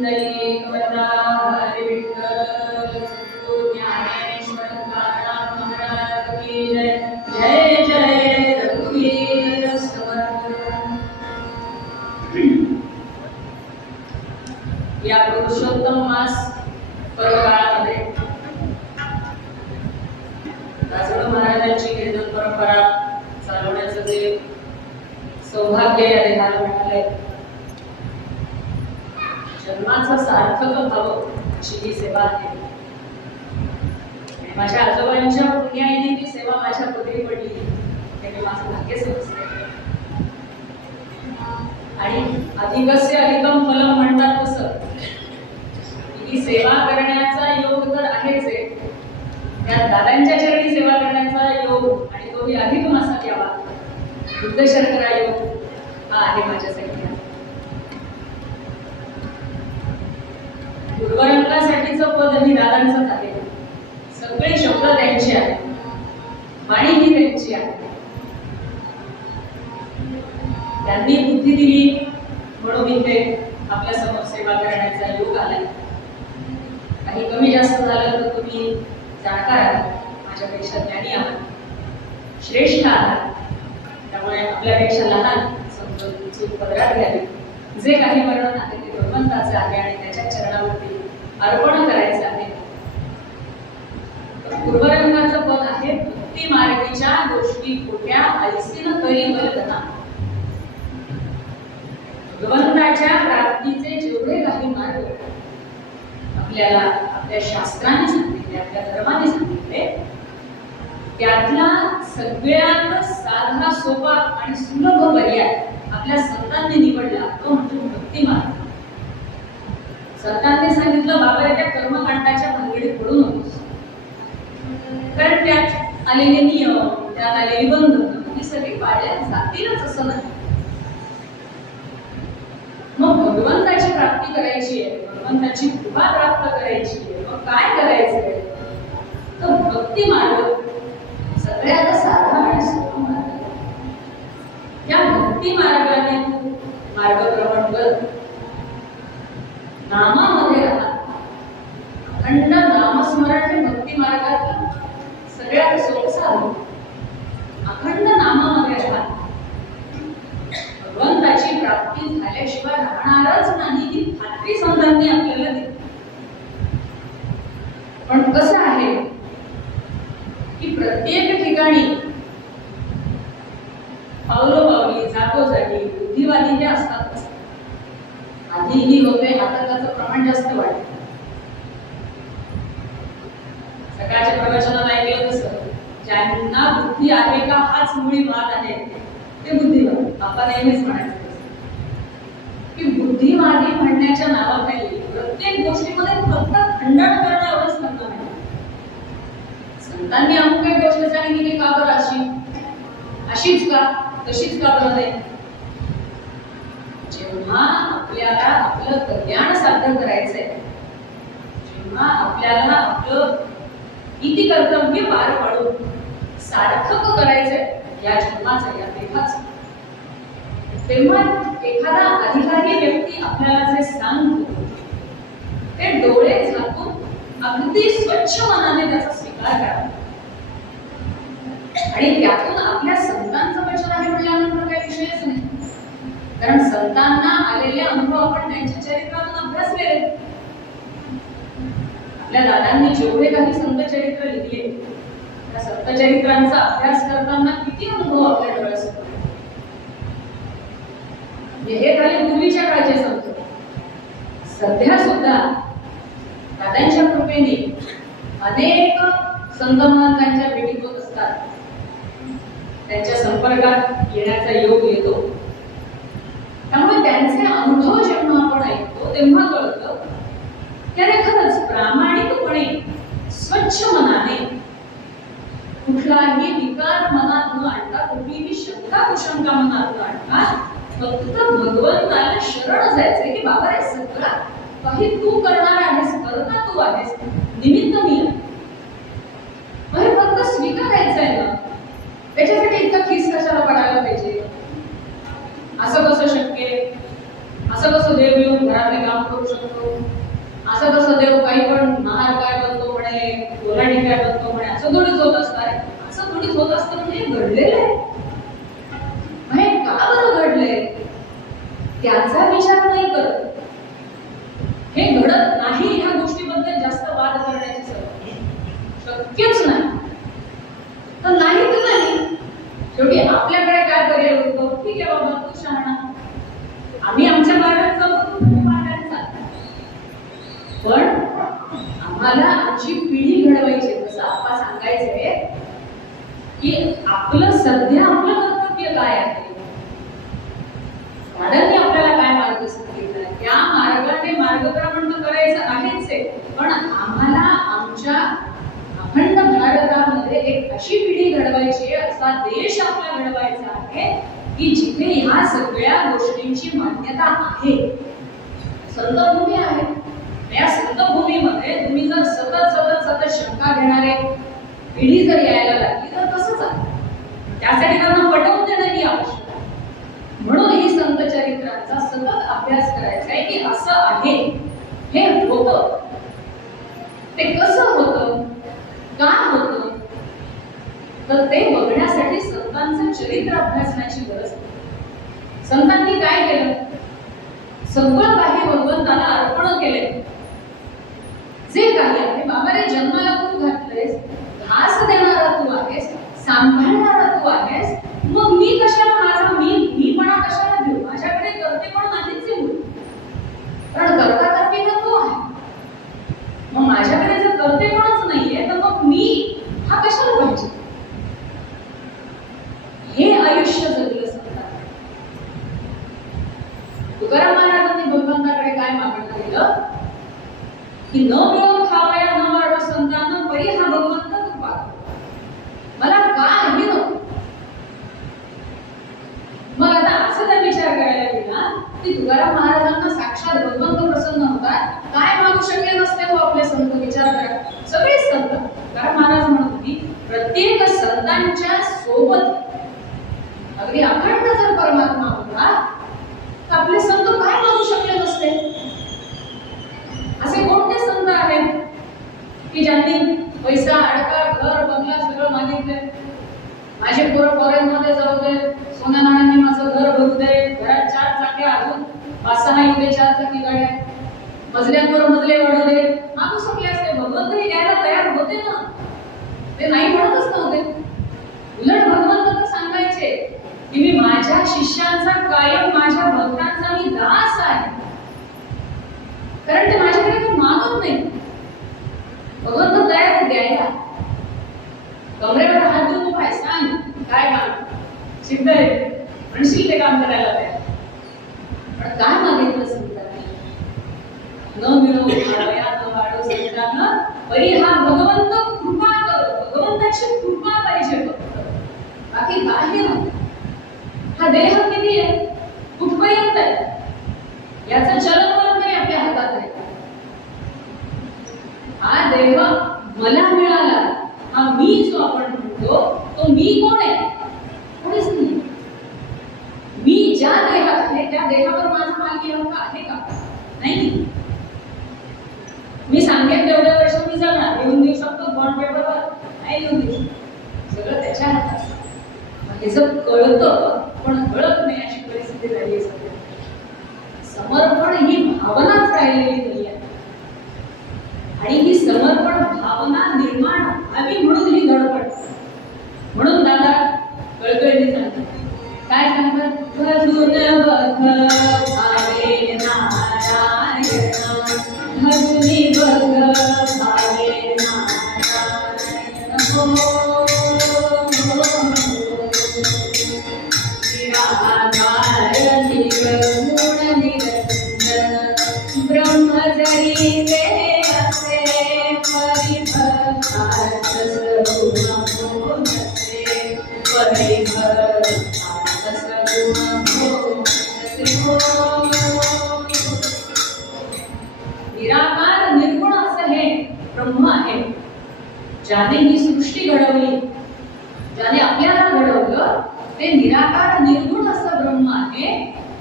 पुंडलीकवरदा हरी विठ्ठल सद्गुरु ज्ञानेश्वर तुकाराम महाराज की जय. जय जय रघुवीर समर्थ. या पुरुषोत्तम मास परकाळामध्ये दासोळ महाराजांची कीर्तन परंपरा चालवण्याचं जे सौभाग्य या देहाला मिळालंय, जन्माचं सार्थक व्हावं अशी ही सेवा आहे. माझ्या आजोबांच्या पुण्याईने ती सेवा माझ्या पदरी पडली हे मी माझं भाग्य समजते. आणि अधिकस्य अधिकम फलम म्हणतात तसं ही सेवा करण्याचा योग तर आहेच आहे, त्या दादांच्या चरणी सेवा करण्याचा योग आणि तोही अधिक मासात यावा बुद्ध शर्करा योग हा आहे माझ्यासाठी. पूर्वरंगासाठीचं पद ही दादांचंच आहे. सगळे शब्द त्यांचे आहेत, वाणी ही त्यांची आहे. त्यांनी बुद्धी दिली म्हणून इथे आपल्या समोर सेवा करण्याचा योग आलाय. काही कमी जास्त झालं तर तुम्ही जाणकार आहात, माझ्यापेक्षा ज्ञानी आहात, श्रेष्ठ आहात. त्यामुळे आपल्यापेक्षा लहान समजून चूक पदरात घ्यावी. जे काही वर्णन आहे ते भगवंताचे आहे आणि त्याच्या चरणावरती अर्पण करायचं आहे. पूर्वरंगाचं पद आहे भक्ती मार्गीच्या गोष्टी खोट्या ऐसीन करी वर्धना. भगवंताच्या प्राप्तीचे जेवढे काही मार्ग आपल्याला आपल्या शास्त्राने सांगितले, आपल्या धर्माने सांगितले, त्यातला सगळ्यात साधा सोपा आणि सुलभ पर्याय आपल्या संतांनी निवडला तो म्हणजे भक्ती मार्ग. संतांनी सांगितलं बाबा त्या कर्मकांडाच्या भानगडीत पडू नकोस, कारण त्यात आलेले नियम, त्यात आलेली बंधनं ही सगळी पाळल्या जातीलच असं नाही. मग भगवंताची प्राप्ती करायची आहे, भगवंताची कृपा प्राप्त करायची आहे, मग काय करायचंय तर भक्ती मार्ग सगळ्यात साधा आणि सोपा मार्ग. या भक्ती मार्गाने मार्गक्रमण कर, नामामध्ये राहा. अखंड नामस्मरण हे भक्ती मार्गात सगळ्यात सोपं आहे. अखंड नामामध्ये राहा. भगवंताची प्राप्ती झाल्याशिवाय राहणारच नाही ही खात्री संतांनी आपल्याला दिली. पण कसं आहे की प्रत्येक ठिकाणी पावलोपावली जागोजागी बुद्धिवादी हे असतातच. आधीही होते, आता त्याचं प्रमाण जास्त वाढलं. सकाळच्या प्रवचनात ऐकलं तसं ज्यांना बुद्धी आहे का हाच मुळी वाद आहे ते बुद्धिवादी. आपण नेहमीच म्हणायचं की बुद्धिवादी म्हणण्याच्या नावाखाली प्रत्येक गोष्टीमध्ये फक्त खंडन करणं एवढंच म्हणणं आहे. संतांनी अमुक एक गोष्ट सांगितली की का बरं अशीच का तशीच का बरं नाही. जेव्हा आपल्याला आपलं कल्याण साध्य करायचंय, जेव्हा आपल्याला आपलं किती कर्तव्य पार पाडून सार्थक करायचंय या जन्माचं, या देहाचं, तेव्हा एखादा अधिकारी व्यक्ती आपल्याला जे सांगतो ते डोळे झाकून अगदी स्वच्छ मनाने त्याचा स्वीकार करावा. आणि त्यातून आपल्या संतांचं वचन आहे म्हटल्यानंतर काही विषयच नाही, कारण संतांना आलेले अनुभव आपण त्यांच्या चरित्रातून अभ्यासलेले. आपल्या दादांनी जेवढे काही संत चरित्र लिहिले त्या संत चरित्रांचा अभ्यास करताना किती अनुभव आपल्या डोळ्यासमोर. हे झाले पूर्वीच्या काळचे संत. सध्या सुद्धा दादांच्या कृपेने अनेक संत महात्म्यांच्या भेटी होत असतात, त्यांच्या संपर्कात येण्याचा योग येतो. त्यामुळे त्यांचे अनुभव जेव्हा आपण ऐकतो तेव्हा कळतं त्याने खरंच प्रामाणिकपणे स्वच्छ मनाने कुठलाही विकार मनात न आणता, कुठलीही शंका कुशंका मनात न आणता फक्त भगवंताला शरण जायचंय की बाबा रे सगळं काही तू करणार आहेस, करता तू आहेस, निमित्त मी आहे. हे फक्त स्वीकारायचंय ना, त्याच्यासाठी इतका खीस कशाला पडायला पाहिजे. असं कसं शक्य, असं कसं देव येऊन घरातले काम करू शकतो. शकतो. असं कसं देव काही पण महाकाय बनतो म्हणे, कोल्हाटी काय बनतो म्हणे, असं थोडीच होत असणार. असं थोडीच होत असतं म्हणजे घडलेलं आहे. का बरं घडलंय त्याचा विचार नाही करत. हे घडत नाही ह्या गोष्टीबद्दल जास्त वाद करण्याची सवय शक्यच नाही. तर नाही तर नाही, शेवटी आपल्याकडे काय पर्याय होतो, ठीक आहे बाबा तू शहाणा, आम्ही आमच्या मार्गात जातो, तुम्ही मार्गात चालता. पण आम्हाला आमची पिढी घडवायची. जसं आपण सांगायचंय की आपलं सध्या आपलं कर्तव्य काय आहे, दादांनी आपल्याला काय मार्ग सांगितला, त्या मार्गाने मार्गक्रमण करायचं आहेच आहे. पण आम्हाला आमच्या अखंड भारतामध्ये एक अशी पिढी घडवायची, असा देश आपला घडवायचा आहे की जिथे ह्या सगळ्या गोष्टींची मान्यता आहे. संतभूमी आहे. या संतभूमीमध्ये तुम्ही जर सतत सतत सतत शंका घेणारे पिढी जर यायला लागली तर कसंच आहे. त्यासाठी त्यांना पटवून देणं ही आवश्यक आहे. म्हणून ही संत चरित्रांचा सतत अभ्यास करायचा आहे की असं आहे, हे होतं, ते कसं होतं, का होतं, तर ते बघण्यासाठी संतांचं चरित्र अभ्यासण्याची गरज आहे. संतांनी काय केलं, सगळं काही भगवंताला अर्पण केले. जे काही आहे, बाबा रे जन्माला तू घातलेस, घास देणारा तू आहेस, सांभाळणारा तू आहेस, मग मी कशाला माझा मीपणा कशाला देऊ, माझ्याकडे कर्तेपण नाहीच आहे. कारण कर्ता कर्ती तर तू आहे. मग माझ्याकडे जर कर्तेपणच नाहीये तर मग मी हा कशाला पाहिजे. हे आयुष्य जगलं संतांनी. तुकाराम महाराजांनी भगवंताकडे काय मागणं केलं की न मिळून खावया न वाढ संतांना परी हा भगवंत तू पाह, मला काही नको. मग आता असं जर विचार करायला गेला की तुकाराम महाराजांना साक्षात भगवंत प्रसन्न होतात, काय मागू शकले नसते हो आपले संत. विचार करा, सगळेच संत. तुकाराम महाराज म्हणत होती प्रत्येक संतांच्या सोबत अगदी अखंड जर परमात्मा होता तर आपले संत काय मागू शकले नसते. असे कोणते संत आहेत की ज्यांनी पैसा अडका घर बंगला सगळं मागितले. माझे पोरं फॉरेन मध्ये जाऊ दे, सोन्या नाण्यांनी माझं घर भरू दे, घरात 4 चाक्या अजून 5-6 येऊ दे, 4 चाकी गाड्या, मजल्यांवर मजले वाढू दे, मागू शकले असते. भगवंतही द्यायला तयार होते ना, ते नाही म्हणतच नव्हते. उलट भगवंत तर सांगायचे की मी माझ्या शिष्यांचा कायम, माझ्या भक्तांचा मी दास आहे. कारण ते माझ्याकडे काही मागत नाही. भगवंत तयार द्यायला. कमरेवर हात देऊन उभा आहे, सांग काय माग, सिद्ध आहे, म्हणशील ते काम करायला तयार. पण काय मागितलं संतांनी, न मिळो खावया न वाढो संतांना परी हा भगवंत कृपा करो. भगवंताची कृपा पाहिजे फक्त, बाकी काही नाही. हा देह किती आहे, कुठपर्यंत आहे, याचं चलन तरी आपल्या हातात आहे. हा देह मला मिळाला, हा मी जो आपण म्हणतो तो मी कोण आहे, कोणीच नाही. मी ज्या देहात आहे त्या देहावर माझा मालकी हक्क आहे का, नाही. मी सांगेन तेवढ्या वर्ष मी जगणार, लिहून देऊ शकतो बॉन्ड पेपरवर, नाही लिहून देऊ शकतो, सगळं त्याच्या हातात. हे जर कळतं पण कळत नाही अशी परिस्थिती झाली आहे सध्या. समर्पण ही भावनाच राहिलेली नाही आहे. आणि ही समर्पण भावना निर्माण व्हावी म्हणून ही धडपड. म्हणून दादा कळकळीने सांगतात, काय सांगतात, भजून बघ भावे नारायण, भजूनी बघ भावे नारायण, हो निराकार निर्गुण निरंजन ब्रह्म जरी ते निराकार निर्गुण असं हे ब्रह्म आहे, ज्याने ही सृष्टी घडवली, ज्याने आपल्याला घडवलं, ते निराकार निर्गुण असं ब्रह्म आहे.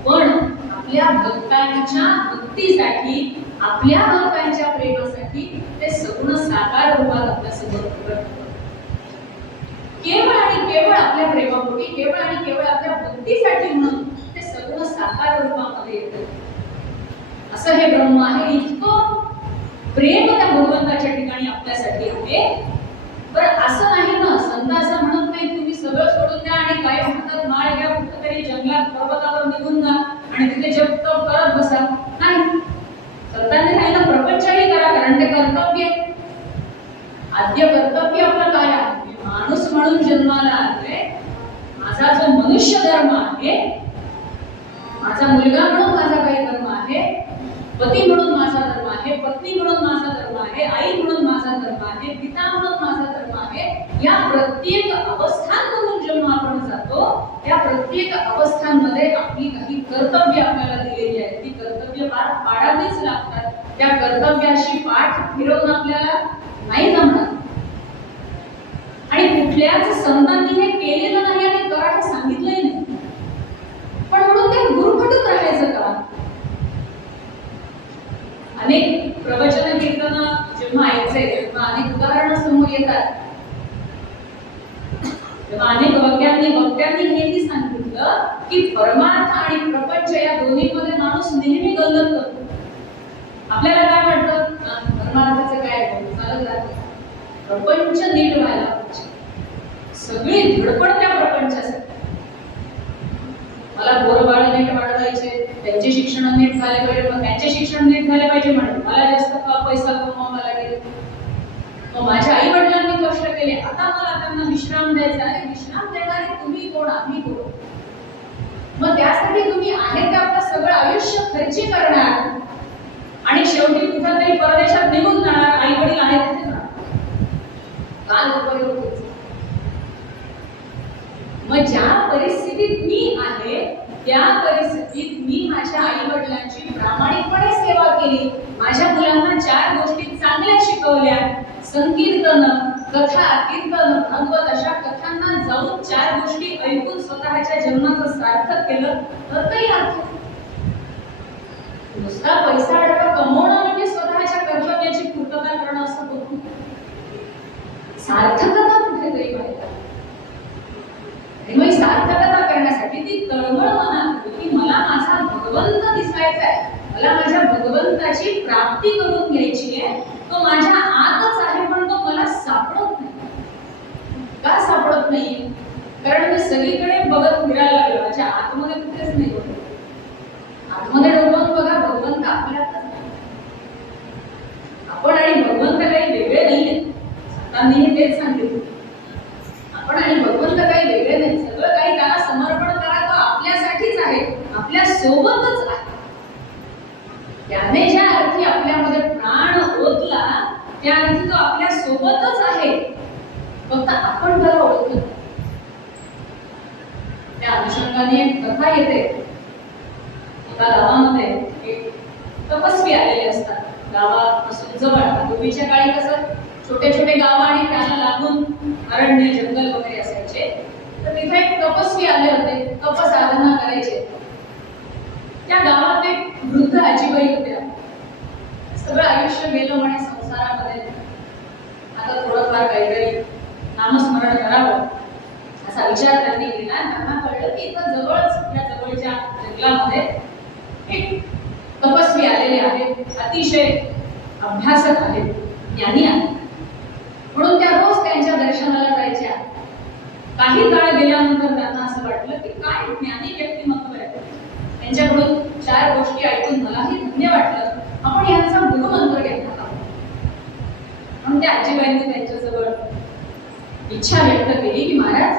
पण आपल्या भक्तांच्या मुक्तीसाठी आपल्या भक्तांच्या प्रेमासाठी ते सगुण साकार रूपात आपल्या समोर प्रकट होतं. केवळ आणि केवळ आपल्या प्रेमापोटी, केवळ आणि केवळ आपल्या भक्तीसाठी म्हणून ते सगुण साकार रूपामध्ये येतं. असं हे ब्रह्म आहे. इतकं प्रेम त्या भगवंताच्या ठिकाणी आपल्यासाठी आहे. बरं असं नाही ना, संत असं म्हणत नाही तुम्ही सगळं सोडून द्या आणि काय म्हणतात माळ घ्या, कुठेतरी जंगलात पर्वतावर निघून जा आणि तिथे जप तप करत बसा. नाही, संतांनी सांगितलं प्रपंचही करा, कारण ते कर्तव्य. आद्य कर्तव्य आपलं काय आहे? माणूस म्हणून जन्माला आलोय, माझा जो मनुष्य धर्म आहे, माझा मुलगा म्हणून माझा काही धर्म आहे, पती म्हणून माझा धर्म आहे, पत्नी म्हणून माझा धर्म आहे, आई म्हणून माझा धर्म आहे, पिता म्हणून माझा धर्म आहे. या प्रत्येक अवस्थांमधून जेव्हा आपण जातो, त्या प्रत्येक अवस्थांमध्ये आपली काही कर्तव्य आपल्याला दिलेली आहेत. ती कर्तव्य पार पाडावीच लागतात. त्या कर्तव्याशी पाठ फिरवून आपल्याला नाही जमणार. आणि कुठल्याच संतांनी हे केलेलं नाही आणि करा हे सांगितलंही नाही. पण म्हणून ते गुरफटून राहायचं का? अनेक प्रवचन कीर्तन जेव्हा ऐकते तेव्हा अनेक उदाहरणं समोर येतात. तेव्हा अनेक वक्त्यांनी हेही सांगितलं की परमार्थ आणि प्रपंच या दोन्हीमध्ये माणूस नेहमी गल्लत करतो. आपल्याला काय वाटतं? परमार्थाचं काय चालत राहतं, प्रपंच नीट व्हायला पाहिजे, सगळी धडपड त्या प्रपंचासाठी. मला पोरबाळ नीट वाढवायचे, त्यांचे शिक्षण नीट झाले पाहिजे, मग त्यांचे शिक्षण नीट झाले पाहिजे म्हणून मला जास्त पैसा कमवावा लागेल. मग माझ्या आई वडिलांनी कष्ट केले, आता मला त्यांना विश्राम द्यायचा. अरे विश्राम देणारे तुम्ही कोण, आम्ही कोण? मग त्यासाठी तुम्ही आहे ते आपलं सगळं आयुष्य खर्ची करणार आणि शेवटी कुठेतरी परदेशात निघून जाणार. आई वडील आहेत तिथे जाणार. काल उपयोग होतो. मग ज्या परिस्थितीत मी आहे त्या परिस्थितीत मी माझ्या आई वडिलांची प्रामाणिकपणे सेवा केली, माझ्या मुलांना 4 गोष्टी चांगल्या शिकवल्या, संकीर्तन, कथा, कीर्तन, भागवत अशा कथांना जाऊन 4 गोष्टी ऐकून स्वतःच्या जन्माचं सार्थक केलं, तर काही अर्थ. नुसता पैसा अडका कमवणं म्हणजे स्वतःच्या कर्तव्याची पूर्तता करणं असं होतं. सार्थकता कुठेतरी पाहिजे. मग सार्थकता करण्यासाठी ती तळमळ मनात की मला माझा भगवंत दिसायचा आहे, मला माझ्या भगवंताची प्राप्ती करून घ्यायची आहे. तो माझ्या आतच आहे पण तो मला सापडत नाही. का सापडत नाही? कारण मी सगळीकडे बघत फिरायला लागलो, माझ्या आतमध्ये कुठेच नाही बघत. आतमध्ये डोकं बघा, भगवंत आपल्यातच आहे. आपण आणि भगवंत काही वेगळे नाहीये. संतांनी तेच सांगितलं, आपण आणि भगवंत काही वेगळे नाही. सगळं काही त्याला समर्पण करा, तो आपल्यासाठीच आहे, आपल्या सोबतच आहे. त्याने ज्या अर्थी आपल्यामध्ये प्राण ओतला त्या अर्थी तो आपल्या सोबतच आहे, फक्त आपण त्याला ओळखत नाही. त्या अनुषंगाने एक कथा येते. एका गावामध्ये एक तपस्वी आलेले असतात. गावापासून जवळ, पूर्वीच्या काळी कसं छोटे छोटे गाव आणि त्याला लागून अरण्य जंगल वगैरे असायचे. तर तिथे एक तपस्वी आले होते, तपसाधना करायचे. त्या गावात एक वृद्ध आजीबाई होत्या. सगळं आयुष्य गेलं म्हणे संसारामध्ये, आता थोडंफार काहीतरी नामस्मरण करावं असा विचार त्यांनी केला. त्यांना कळलं की इथं जवळच या जवळच्या जंगलामध्ये एक तपस्वी आलेले आहेत, अतिशय अभ्यासक आहेत, ज्ञानी आहेत. म्हणून त्या रोज त्यांच्या दर्शनाला जायच्या. काही काळ गेल्यानंतर त्यांना असं वाटलं की काय ज्ञानी व्यक्तिमत्व आहे, त्यांच्याकडून 4 गोष्टी ऐकून मलाही धन्य वाटलं, आपण यांचा गुरुमंत्र घेतला. म्हणून त्या आजीबाईंनी त्यांच्याजवळ इच्छा व्यक्त केली की महाराज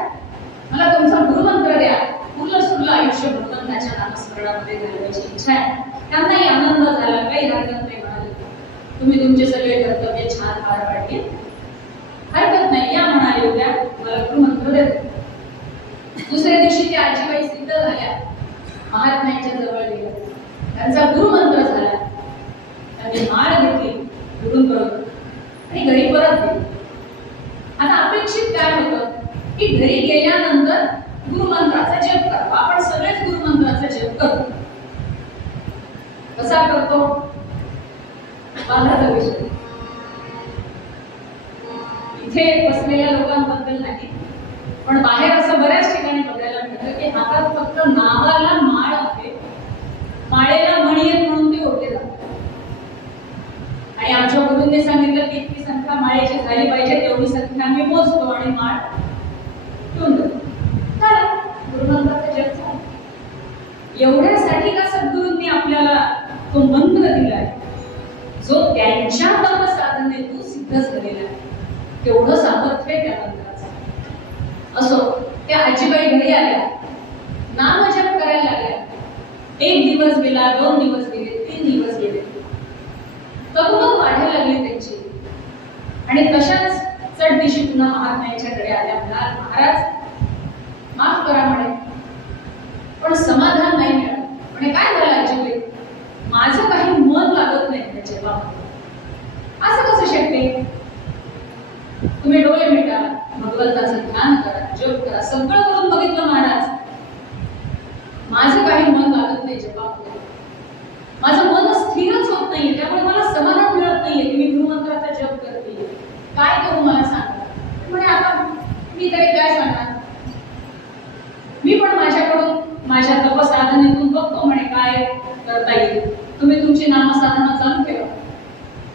मला तुमचा गुरुमंत्र द्या, पूर्ण सुरलं आयुष्य भगवंताच्या नामस्मरणामध्ये घालवायची इच्छा आहे. त्यांनाही आनंद झाला, काही हरकत नाही म्हणाले, तुम्ही तुमचे सगळे कर्तव्य छान पार पाडले, हरकत नाही या म्हणाले उद्या मला गुरुमंत्र देतो. दुसऱ्या दिवशी त्या आजीबाई सिद्ध झाल्या, महात्म्यांच्या जवळ गेल्या, त्यांचा गुरुमंत्र झाला. त्यांनी माळ घेतली गुरूंकडून आणि घरी परत गेली. आता अपेक्षित काय होतं की घरी गेल्यानंतर गुरुमंत्राचा जप करावा. आपण सगळेच गुरुमंत्राचा जप करतो. कसा करतो? वादाचा विषय इथे बसलेल्या लोकांबद्दल नाही, पण बाहेर असं बऱ्याच ठिकाणी बघायला मिळतं की हातात फक्त नावाला माळ आहे, माळेला मणी आहेत म्हणून ते ओढले जातात. आणि आमच्या गुरूंनी सांगितलं की इतकी संख्या माळेची झाली पाहिजे, तेवढी संख्या आम्ही मोजतो आणि माळ ठेवून देतो. गुरुमंत्राचं जप झालं. एवढ्यासाठी का सद्गुरूंनी आपल्याला तो मंत्र दिलाय, जो त्यांच्या तप साधनेतून सिद्ध झालेला आहे. तेवढं सामर्थ्य त्या मंत्राचं. असो, त्या आजीबाई घरी आल्या, नामजप करायला लागल्या. 1 दिवस गेला, 2 दिवस गेले, 3 दिवस गेले. तरुण वाढायला लागली त्यांची. आणि तशाच चढदिशी पुन्हा महात्म्यांच्याकडे आल्या. महाराज माफ करा म्हणे, पण समाधान नाही मिळालं. म्हणे काय झालं आजीबाई? माझं काही मन लागत नाही त्याच्या बाबतीत. असं कसं शक्य? तुम्ही डोळे मिटा, भगवंताचं ध्यान करा, जप करा, सगळं करून बघितलं महाराज, माझं काही मन लागत नाही जपामध्ये. माझं मन स्थिरच होत नाहीये, त्यामुळे मला समाधान मिळत नाहीये की मी गुरुमंत्राचा जप करते. काय करू मला सांगा. म्हणजे आता मी तरी काय सांगणार? मी पण माझ्या तपसाधनेतून बघतो म्हणे काय करता येईल. तुम्ही तुमची नामसाधना चालू ठेवा.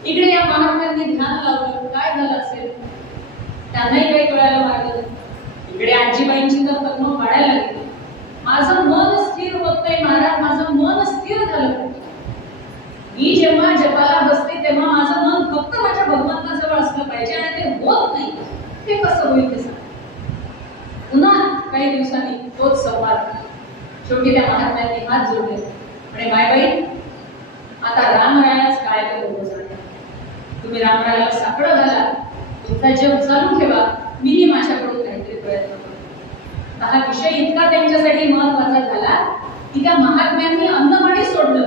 इकडे या महात्म्यांनी ध्यान लावलं, काय झालं असेल त्यांनाही काही कळायला मार्ग नाही. इकडे आजीबाईंची तर तकमक वाढायला लागली. माझं मन स्थिर होत नाही महाराज, माझं मन स्थिर झालं पाहिजे. मी जेव्हा जपाला बसते तेव्हा माझं मन फक्त माझ्या भगवंताजवळ असलं पाहिजे, आणि ते होत नाही. ते कसं होईल ते सांग. पुन्हा काही दिवसांनी तोच संवाद. शेवटी त्या महात्म्यांनी हात जोडले आणि बाई आता रामरायाच काय ते बघू जाणे. तुम्ही रामरायाला साकडं घाला, तुमचा जप चालू ठेवा, मीही माझ्याकडून काहीतरी प्रयत्न करतो. हा विषय इतका त्यांच्यासाठी महत्वाचा झाला की त्या महात्म्यांनी अन्नपाणी सोडलं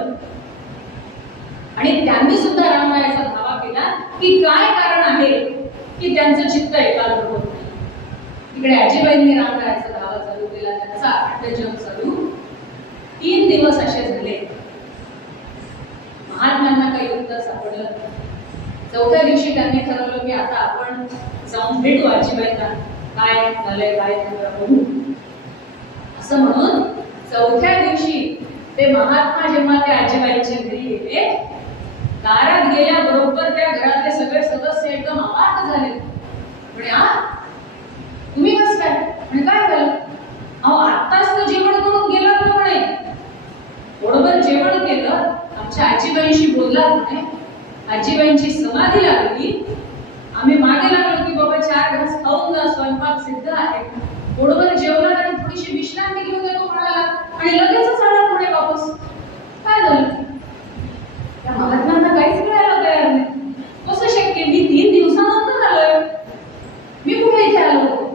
आणि त्यांनी सुद्धा रामरायाचा धावा केला की काय कारण आहे की त्यांचं चित्त एकाग्र होत नाही. इकडे आजीबाईंनी रामरायाचा धावा चालू केला, त्यांचा अखंड जप चालू. 3 दिवस असे झाले, महात्म्यांना काही उत्तर सापडलं. 4थ्या दिवशी त्यांनी ठरवलं की आता आपण जाऊन भेटू आजीबाईंना, काय झालंय काय झालं बघू. असं म्हणून 4थ्या दिवशी ते महात्मा जेव्हा त्या आजीबाईंच्या घरी गेले, दारात गेल्याबरोबर त्या घरातले सगळे सदस्य एकदम अवाक झाले. म्हणजे तुम्ही कसं काय? म्हणजे काय झालं? अहो आत्ताच तर जेवण करून गेला ना म्हणे. थोडंभर जेवण केलं, आमच्या आजीबाईंशी बोलला म्हणे. आजीबाईंची समाधी लागली. आम्ही मागे लागलो की बाबा 4 घास खाऊन जा, स्वयंपाक सिद्ध आहे. थोडंभर जेवलं आणि थोडीशी विश्रांती घेऊन येतो म्हणाला आणि लगेचच आला म्हणे वापस. काय झालं? त्या महात्म्यांना काहीच कळायला तयार नाही. कसं शक्य? मी 3 दिवसानंतर आलोय, मी कुठे इथे आलो होतो?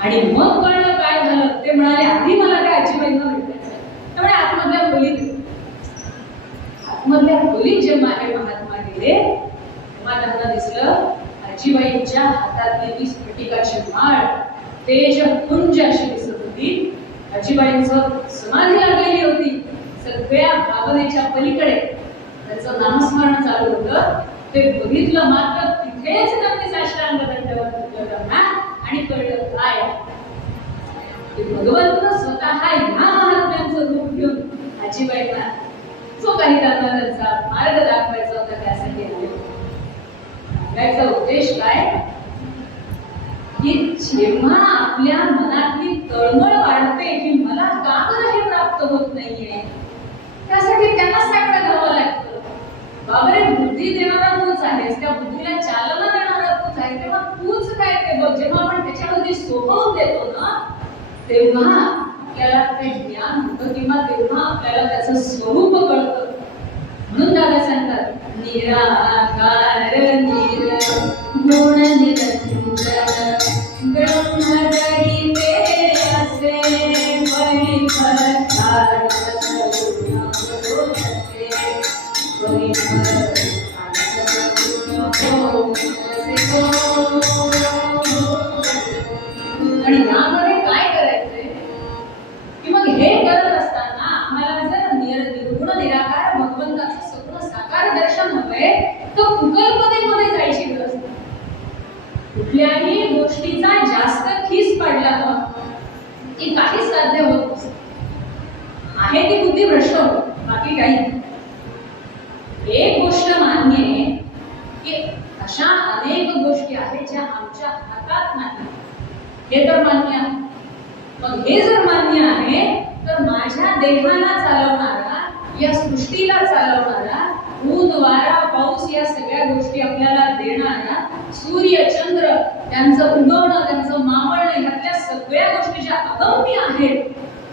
आणि मग कळलं काय झालं. ते म्हणाले आधी मला काय आजीबाईंना भेटायचं. त्यामुळे आतमधल्या खोलीत जेव्हा हे महात्मा गेले तेव्हा त्यांना दिसलं आजीबाईंच्या हातातली ती स्फटिकाची माळ तेजपुंज अशी दिसत होती. आजीबाईंचं समाधी लागलेली होती. सगळ्या भावनेच्या पलीकडे त्यांचं नामस्मरण चालू होतं. ते बघितलं मात्र तिथेच त्यांनी साष्टांग दंडवत घातलं त्यांना आणि कळलं काय भगवंत स्वतः ह्या महात्म्यांचं रूप घेऊन आजीबाईंना जो काही त्यांना त्यांचा मार्ग दाखवायचा होता त्यासाठी आले. सांगायचा उद्देश काय की जेव्हा आपल्या मनातली तळमळ वाढते की मला का बरं हे प्राप्त होत नाहीये, त्यासाठी त्यांना साकडं घ्यावं लागतं. बाबरे बुद्धी देणारा तूच आहेस, त्या बुद्धीला चालना देणारा तूच आहेस, तेव्हा तूच काय ते बघ. जेव्हा आपण त्याच्यामध्ये सोपवून देतो ना तेव्हा आपल्याला ते ज्ञान होतं किंवा तेव्हा आपल्याला त्याचं स्वरूप कळतं. म्हणून दादा सांगतात निराकार निर्गुण निरंजन ब्रह्मदरी ते असे परिभ्रष्टार्थ सगुण होतसे परिभ्रष्टार्थ सगुण होतसे. आणि यामध्ये काय करायचंय की मग हे करत असताना आम्हाला जर निर्गुण निराकार भगवंताचं सगळं साकार दर्शन हवं सांगताय तर कुकल्पनेमध्ये जायची गरज नाही. कुठल्याही गोष्टीचा जास्त खीस पडला ना की काही साध्य होत नसतं. आहे ती बुद्धी भ्रष्ट होत, बाकी काही नाही. एक गोष्ट मान्य आहे की अशा अनेक गोष्टी आहेत ज्या आमच्या हातात नाही, हे तर मान्य आहे. मग हे जर मान्य आहे तर माझ्या देहाला चालवणारा, या सृष्टीला चालवणारा, ऊन वारा पाऊस या सगळ्या गोष्टी आपल्याला देणारा, सूर्य चंद्र त्यांचं उगवणं त्यांचं मावळणं ह्यातल्या सगळ्या गोष्टी ज्या अगम्य आहेत,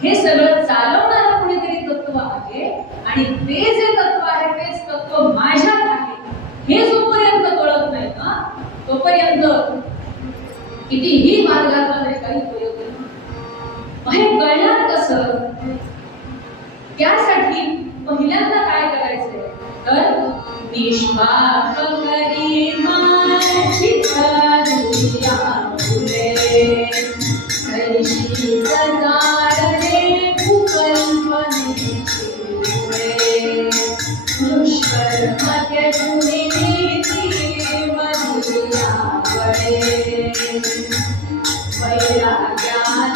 हे सगळं चालवणारं कोणीतरी तत्व आहे. आणि ते जे तत्व आहे तेच तत्व माझ्यात आहे, हे जोपर्यंत कळत नाही ना तोपर्यंत कितीही मार्गाचा तरी काही उपयोग नाही. हे कळणार कसं? त्यासाठी पहिल्यांदा काय करायचंय तर निष्पाप करी माझी करुणा फुले, कैशी जगाडले कुकल्पनेची फुले, दुष्कर्माचे गुणी नीती मधुया वळे, वैराग्याला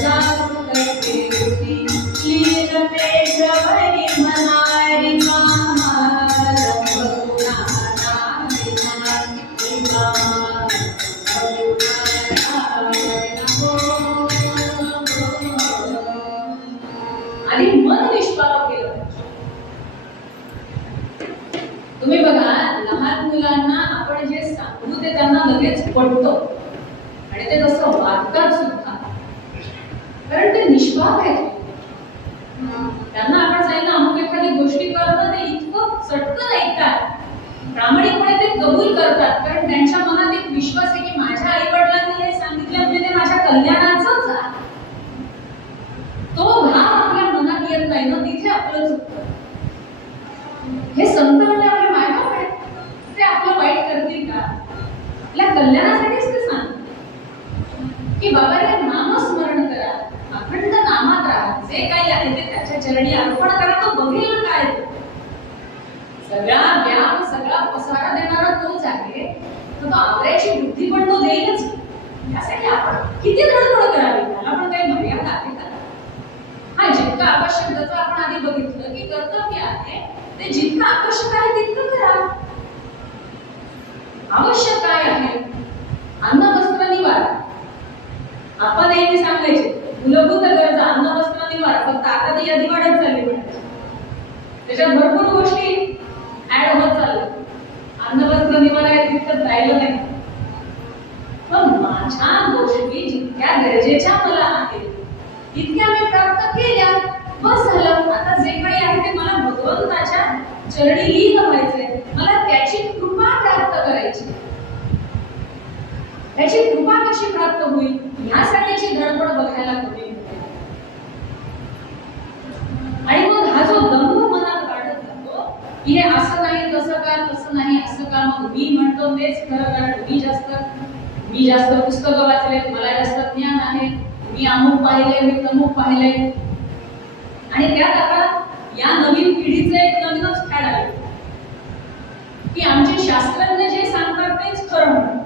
जागृत ठेवली लीन पेशवरी मनारी मामाल भगुणाना विमान विमान आणि मन निष्पाप केलं. तुम्ही बघा, लहान मुलांना आपण जे सांगू ते त्यांना लगेच पटतं आणि ते तसं वागतात सुद्धा, कारण ते निष्पाप आहेत. त्यांना आपण सांगितलं अमुक एखादी गोष्टी करणं, ते इतकं चटकन ऐकतात, प्रामाणिकपणे ते कबूल करतात, कारण त्यांच्या मनात एक विश्वास आहे की माझ्या आई वडिलांनी हे सांगितलं म्हणजे ते माझ्या कल्याणाचंच आहे. तो भाव आपल्या मनात येत नाही ना, तिथे आपलं चुकतं. हे संत म्हणजे आपले मायबाप आहेत, ते आपलं वाईट करतील का? आपल्या कल्याणासाठीच ते सांगतात की बाबा रे नामस्मरण करा, अखंड नामात राहा, जे काही आहे ते त्याच्या चरणी अर्पण करा, तो बघेल काय. सगळा व्याप सगळा पसारा देणारा तोच आहे, तर तो आवरायची बुद्धी पण तो देईलच. यासाठी आपण किती धडपड करावी, त्याला पण काही मर्यादा आहे का? हा, जितकं आवश्यक, जसं आपण आधी बघितलं की कर्तव्य आहे ते जितकं आवश्यक आहे तितकं करा. आवश्यक काय आहे? अन्न वस्त्र निवारा. आपण नेहमी सांगायचे मूलभूत गरजा अन्न वस्त्र निवारा, फक्त आता ती यादी वाढत चालली म्हणायची. त्याच्यात भरपूर गोष्टी ऍड होत चालल्या. अन्न वस्त्र निवारा हे तितकं राहिलं नाही. पण माझ्या गोष्टी जितक्या गरजेच्या मला आहेत तितक्या मी प्राप्त केल्या, बस झालं. आता जे काही आहे ते मला भगवंताच्या चरणी लीन व्हायचंय, मला त्याची कृपा प्राप्त करायची. त्याची कृपा कशी प्राप्त होईल यासाठीची धडपड बघायला कमी होते. आणि मग हा जो दंभ मनात वाढत जातो की हे असं नाही, तसं का, तसं नाही, असं का, मग मी म्हणतो तेच खरं, कारण मी जास्त पुस्तकं वाचले, मला जास्त ज्ञान आहे, मी अमुक पाहिले, मी तमुक पाहिले. आणि त्यात आता या नवीन पिढीचं एक नवीनच फॅड आलं की आमचे शास्त्रज्ञ जे सांगतात तेच खरं म्हणतात.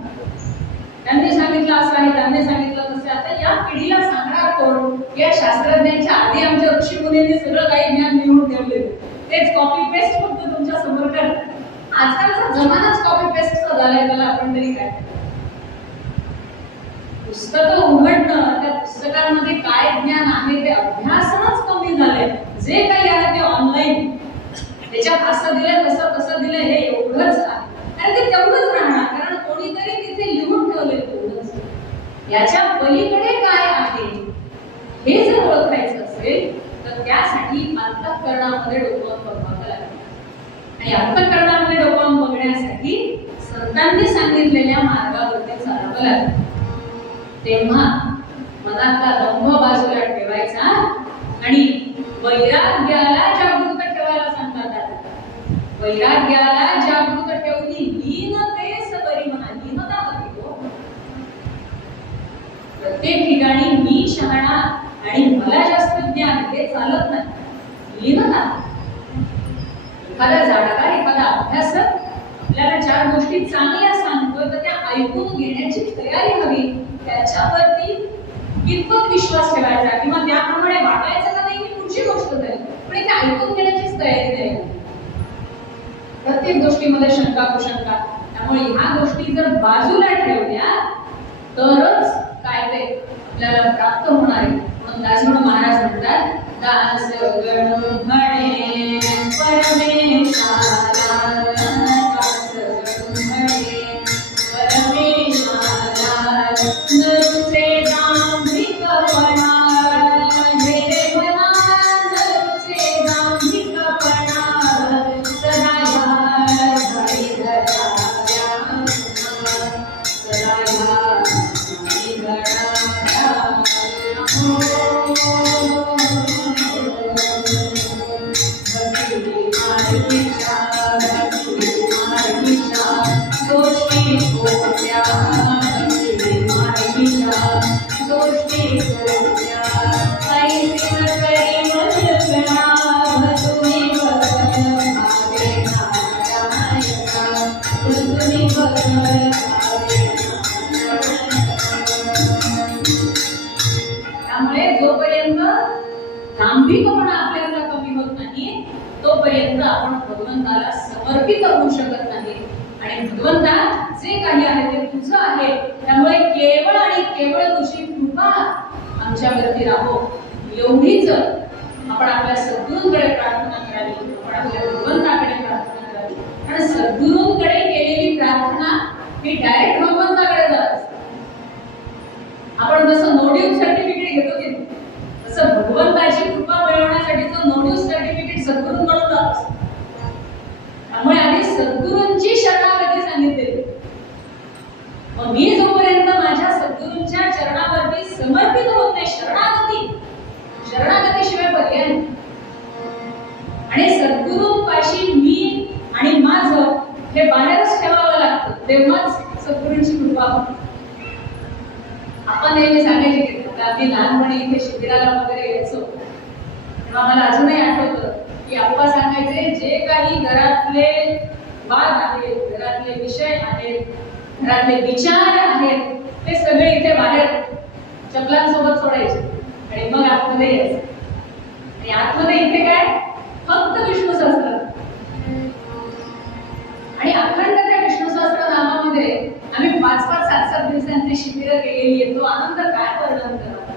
त्यांनी सांगितलं असं आहे, त्यांनी सांगितलं तसं. आता या पिढीला सांगणार कोण? या शास्त्रज्ञांच्या आधी आमच्या ऋषीमुनींनी सगळं काही ज्ञान लिहून ठेवले, तेच कॉपी पेस्ट फक्त तुमच्या समोर करतात. आजकालचा जमानाच कॉपी पेस्टचा झालाय, त्याला आपण तरी काय. पुस्तकं उघडणं, त्या पुस्तकांमध्ये काय ज्ञान आहे ते अभ्यासनच कमी झालंय. जे काही आहे ते ऑनलाईन, त्याच्यात असं दिलं तसं दिलं हे एवढंच आहे. आणि ते तेवढंच राहणार, कारण कोणीतरी तिथे लिहून ठेवले तेवढंच. याच्या पलीकडे काय आहे हे जर ओळखायचं असेल तर त्यासाठी अंतःकरणामध्ये डोकावून बघावं लागेल. आणि अंतःकरणामध्ये डोकावून बघण्यासाठी संतांनी सांगितलेल्या मार्गावरती चालावं लागेल. तेव्हा मनातला दंभ बाजूला ठेवायचा आणि वैराग्याला जागृत ठेवायला सांगतात. वैराग्याला जागृत ठेवली लीनतेस बरी म्हणा. लीनता कधी हो? प्रत्येक ठिकाणी मी शहाणा आणि मला जास्त ज्ञान हे चालत नाही. लीनता. एखादा जाणकार, एखादा अभ्यास गोष्टी चांगल्या सांगतोय तर त्या ऐकून घेण्याची तयारी हवी, त्याच्यावरती कितपत विश्वास ठेवायचा किंवा त्याप्रमाणे वागायचं का नाही ही पुढची गोष्ट झाली, पण ते ऐकून घेण्याचीच तयारी नाही. प्रत्येक गोष्टीमध्ये शंका कुशंका, त्यामुळे ह्या गोष्टी जर बाजूला ठेवल्या तरच काय ते आपल्याला प्राप्त होणार आहे. म्हणून दासगणू महाराज म्हणतात, दास गण म्हणे परमेशाला, दास गण म्हणे परमेशाला, नरुचे दांभिकपणा, ढेरे मना नरुचे दांभिकपणा, सदा ह्या धरी धराव्या, सदा ह्या धरी धराव्या. त्यामुळे जोपर्यंत दांभिकपणा आपल्याला कमी होत नाही तोपर्यंत आपण भगवंताला समर्पित होऊ शकत नाही. आणि भगवंता जे काही आहे ते तुझं आहे, त्यामुळे केवळ आणि केवळ तुझी कृपा आमच्यावरती राहो, एवढीच आपण आपल्या सद्गुरूंकडे प्रार्थना करावी, आपण आपल्या भगवंताकडे प्रार्थना करावी. कारण सद्गुरूंकडे केलेली प्रार्थना ही डायरेक्ट भगवंताकडे जात असते. आपण जसं नोडीव सर्टिफिकेट घेतो की तसं भगवंताची कृपा मिळवण्यासाठीचं नोडीव सर्टिफिकेट सद्गुरूंकडून जात असतं. त्यामुळे आधी सद्गुरूंची शरणागती सांगितलेली. मग मी जोपर्यंत माझ्या सद्गुरूंच्या चरणावरती समर्पित होत नाही, शरणागतीशिवाय पर्याय नाही. आणि सद्गुरूंपाशी मी आणि माझं हे बाहेरच ठेवावं लागतं, तेव्हाच सद्गुरूंची कृपा होते. आपण नेहमी सांगायचे की आम्ही लहानपणी इथे शिबिराला वगैरे यायचो तेव्हा मला अजूनही आठवतं की आप्पा सांगायचे, जे काही घरातले वाद आहेत, घरातले विषय आहेत, घरातले विचार आहेत, ते सगळे इथे बाहेर चपलांसोबत सोडायचे आणि मग आतमध्ये यायचे. आणि आतमध्ये इथे काय, फक्त विष्णू सहस्त्र. आणि अखंड त्या विष्णू सहस्त्रनामामध्ये आम्ही 5-5, 7-7 दिवसांची शिबिरं केलेली आहे. तो आनंद काय वर्णन करावा,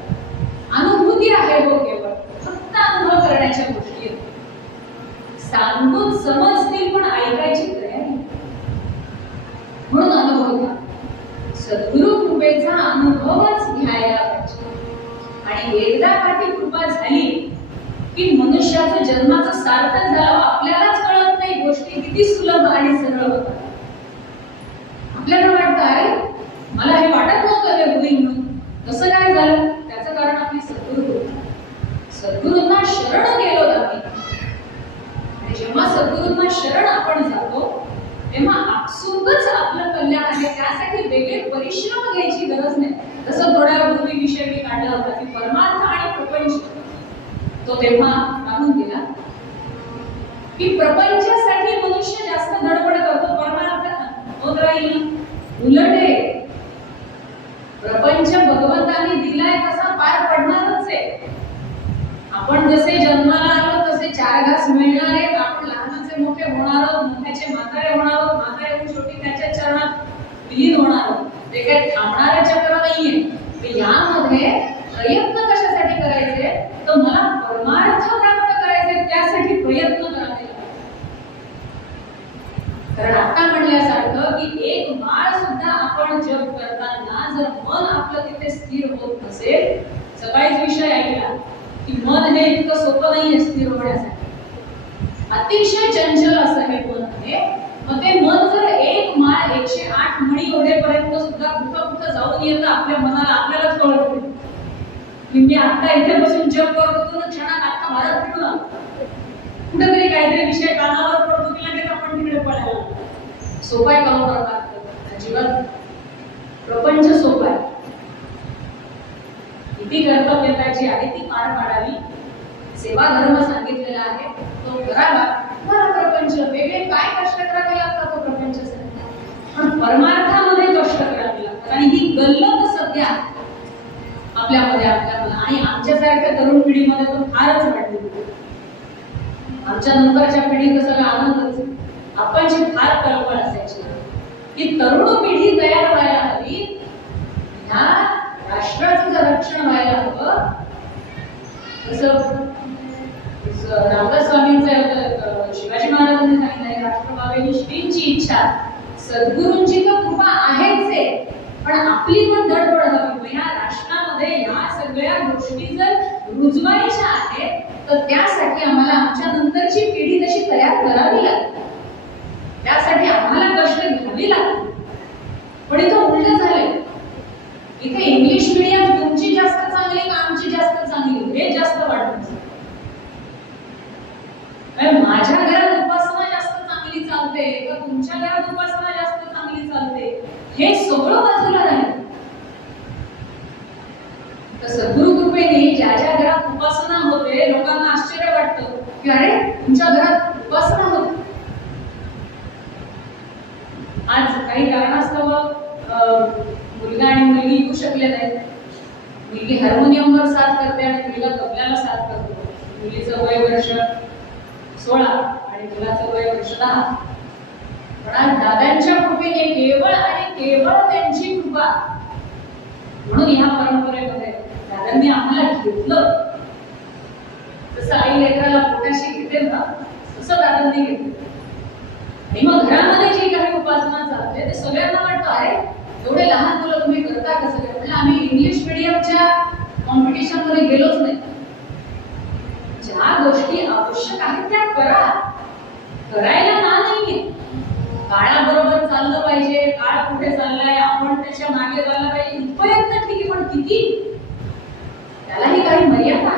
अनुभूती आहे हो, केवळ फक्त अनुभव करण्याच्या गोष्टी आहेत. सांगून समजतील पण ऐकायची तयारी, म्हणून अनुभव घ्या. सद्गुरु कृपेचा अनुभवच घ्यायला पाहिजे. आणि एकदा का ती कृपा झाली की मनुष्याचं जन्माचं सार्थक झालं. आपल्यालाच कळत नाही गोष्टी किती सुलभ आणि सरळ होतात. आपल्याला वाटतं अरे मला हे वाटत नव्हतं हे होईल म्हणून, कसं काय झालं, त्याचं कारण आपली सद्गुरू. सद्गुरूंना शरण गेलो आम्ही. आणि जेव्हा सद्गुरूंना शरण आपण जातो तेव्हा आपसुकच आपलं कल्याण आहे. त्यासाठी वेगळे परिश्रम घ्यायची गरज नाही. जसं थोड्या पूर्वी विषय मी काढला होता की परमार्थ आणि प्रपंच, तो तेव्हा राहून गेला की प्रपंचासाठी मनुष्य जास्त धडपड करतो, परमार्थ होत राहील. उलट आहे, प्रपंच भगवंताने दिलाय तसा पार पडणारच आहे. आपण जसे जन्माला आलो तसे 4 घास मिळणार आहेत. आपण लहानाचे मोठे होणार आहोत, मोठ्याचे म्हातारे होणार आहोत, म्हातारे शेवटी त्याच्या चरणात विलीन होणार आहोत. ते काही थांबणारे चक्र नाहीये. यामध्ये प्रयत्न कशासाठी करायचे, तर मला परमार्थ प्राप्त करायचे, त्यासाठी प्रयत्न करावे. कारण आता म्हणल्यासारखं की एक माळ सुद्धा आपण जप करताना जर मन आपलं तिथे स्थिर होत नसेल, सकाळीच विषय ऐकला की मन हे इतकं सोपं नाहीये स्थिर होण्यासाठी. अतिशय चंचल असं हे मन आहे. मग ते मन जर एक माळ 108 मणी एवढेपर्यंत सुद्धा कुठं जाऊन येतं, आपल्या मनाला आपल्यालाच कळत नाही की मी आता इथे बसून जप करतो, तर क्षणात आता भारत फिरून आलो. कुठेतरी काहीतरी विषय कानावर पडतो की लगेच आपण तिकडे पळायला. सोपाय का करतात अजिबात. प्रपंच सोपाय, किती कर्तव्यताची आहे ती पार पाडावी. सेवा धर्म सांगितलेला आहे तो करावा. मला प्रपंच वेगळे काय कष्ट करावे लागतात तो प्रपंचासाठी. परमार्थामध्ये कष्ट करावे लागतात आणि ही गल्लत सध्या आपल्यामध्ये आणि आमच्यासारख्या तरुण पिढीमध्ये तर फारच वाढली. आमच्या नंतरच्या पिढीत सगळं आनंदच. आपण जी फार कल्पना असायची की तरुण पिढी तयार व्हायला हवी, ह्या राष्ट्राचं जर रक्षण व्हायला हवं, तसं रामदास स्वामींचं शिवाजी महाराजांनी सांगितलंय, राष्ट्रभावेनी श्रींची इच्छा, सद्गुरूंची तर कृपा आहेच आहे, पण आपली पण धडपड हवी. ह्या राष्ट्रामध्ये ह्या सगळ्या गोष्टी जर रुजवायच्या आहेत तर त्यासाठी आम्हाला आमच्या नंतरची पिढी तशी तयार करावी लागते, त्यासाठी आम्हाला कष्ट घ्यावी लागते. पण इथं उलट झालंय, इथे इंग्लिश मीडियम तुमची जास्त चांगली का आमची जास्त चांगली हे जास्त वाटत. माझ्या घरात उपासना जास्त चांगली चालते का तुमच्या घरात उपासना जास्त चांगली चालते हे सगळं बाजूला राहील. तर सद्गुरु कृपेने ज्या ज्या घरात उपासना होते लोकांना आश्चर्य वाटतं की अरे तुमच्या घरात उपासना होते. आज काही कारणास्तव मुलगा आणि मुलगी येऊ शकले नाहीत. मुलगी हार्मोनियमवर साथ करते आणि मुलगा तबल्याला साथ करतो. मुलीचं वय वर्ष 16 आणि मुलाचं वय वर्ष 10. पण आज दादांच्या कृपेने केवळ आणि केवळ त्यांची कृपा म्हणून ह्या परंपरेमध्ये दादांनी आम्हाला घेतलं. जसं आई लेकराला पोटाशी घेते ना तसं दादांनी घेतलं. आणि मग घरामध्ये जी काही उपासना चालते ते सगळ्यांना वाटतं अरे एवढे लहान मुलं तुम्ही करता कसं काय. म्हणजे आम्ही इंग्लिश मीडियमच्या कॉम्पिटिशन मध्ये गेलोच नाही. ज्या गोष्टी आवश्यक आहेत त्या करा, करायला ना नाहीये. काळाबरोबर चाललं पाहिजे, काळ कुठे चाललाय आपण त्याच्या मागे जायला पाहिजे इथपर्यंत ठीक आहे, पण किती त्यालाही काही मर्यादा.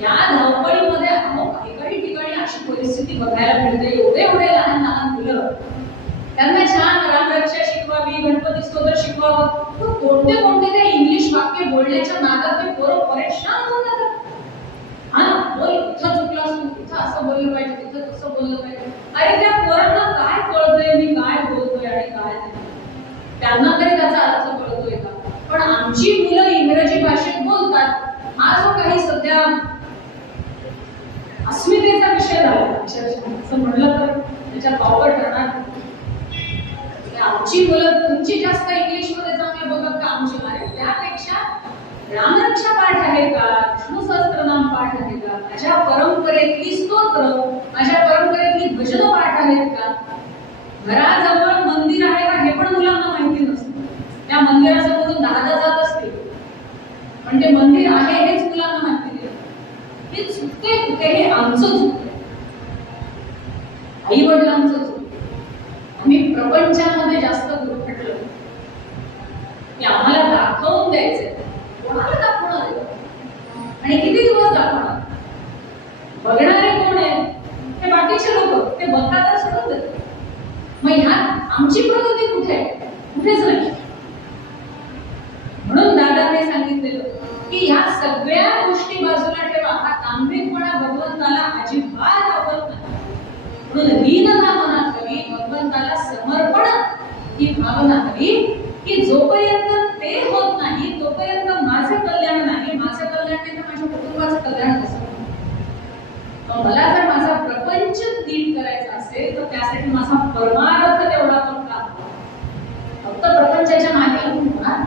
या धावपळीमध्ये काही काही ठिकाणी अशी परिस्थिती बघायला मिळते. एवढे एवढे लहान लहान मुलं त्यांना छान रामरक्षा शिकवावी, गणपती स्तोत्र शिकवावं, कोणते कोणते ते इंग्लिश वाक्य बोलण्याच्या नादात ते पोरं परेशान होऊन जातात. हा बोल, इथं चुकलास तू, इथं असं बोललं पाहिजे, तिथं तसं बोललं पाहिजे. अरे त्या पोरांना काय कळतंय मी काय बोलतोय आणि काय नाही, त्यांना तरी त्याचा अर्थ कळतोय का. पण आमची मुलं इंग्रजी भाषेत बोलतात. हा जो काही सध्या अस्मितेचा विषय झाला असं म्हणलं तर त्याच्या पावर ठरणार. आमची मुलं तुमची जास्त इंग्लिश मध्ये चांगले बघत का आमची नाही, त्यापेक्षा रामरक्षा पाठ आहे का, विष्णू सहस्त्रनाम पाठ आहे का, माझ्या परंपरेतली स्तोत्र, माझ्या परंपरेतली भजन पाठ आहेत का, घराजवळ मंदिर आहे का हे पण मुलांना माहिती नसतं. त्या मंदिरासमोरून 10 जात असतील पण ते मंदिर आहे हेच मुलांना माहिती नाही. हे चुकते कुठे, हे आमचं चुकते, आई वडिलांचं चुकते. आम्ही प्रपंचामध्ये जास्त गुरफटलो की आम्हाला दाखवून द्यायचंय. कोणाला दाखवणार आहे आणि किती दिवस दाखवणार. बघणारे कोण आहेत ते बाकीचे लोक, ते बघतात सोडून देतात. मग ह्यात आमची प्रगती कुठे आहे, कुठेच नाही. म्हणून दादाने सांगितलेलं की ह्या सगळ्या गोष्टी बाजूला ठेवा. हा तांत्रिकपणा भगवंताला अजिबात आवडत नाही. म्हणून लीनता मनात हवी, भगवंताला समर्पण ही भावना हवी की जोपर्यंत ते होत नाही तोपर्यंत माझे कल्याण नाही. माझं कल्याण नाही तर माझ्या कुटुंबाचं कल्याण कसं. मला जर माझा प्रपंच नीट करायचा असेल तर त्यासाठी माझा परमार्थ तेवढा पण का, फक्त प्रपंचाच्या मागे लागून होणार.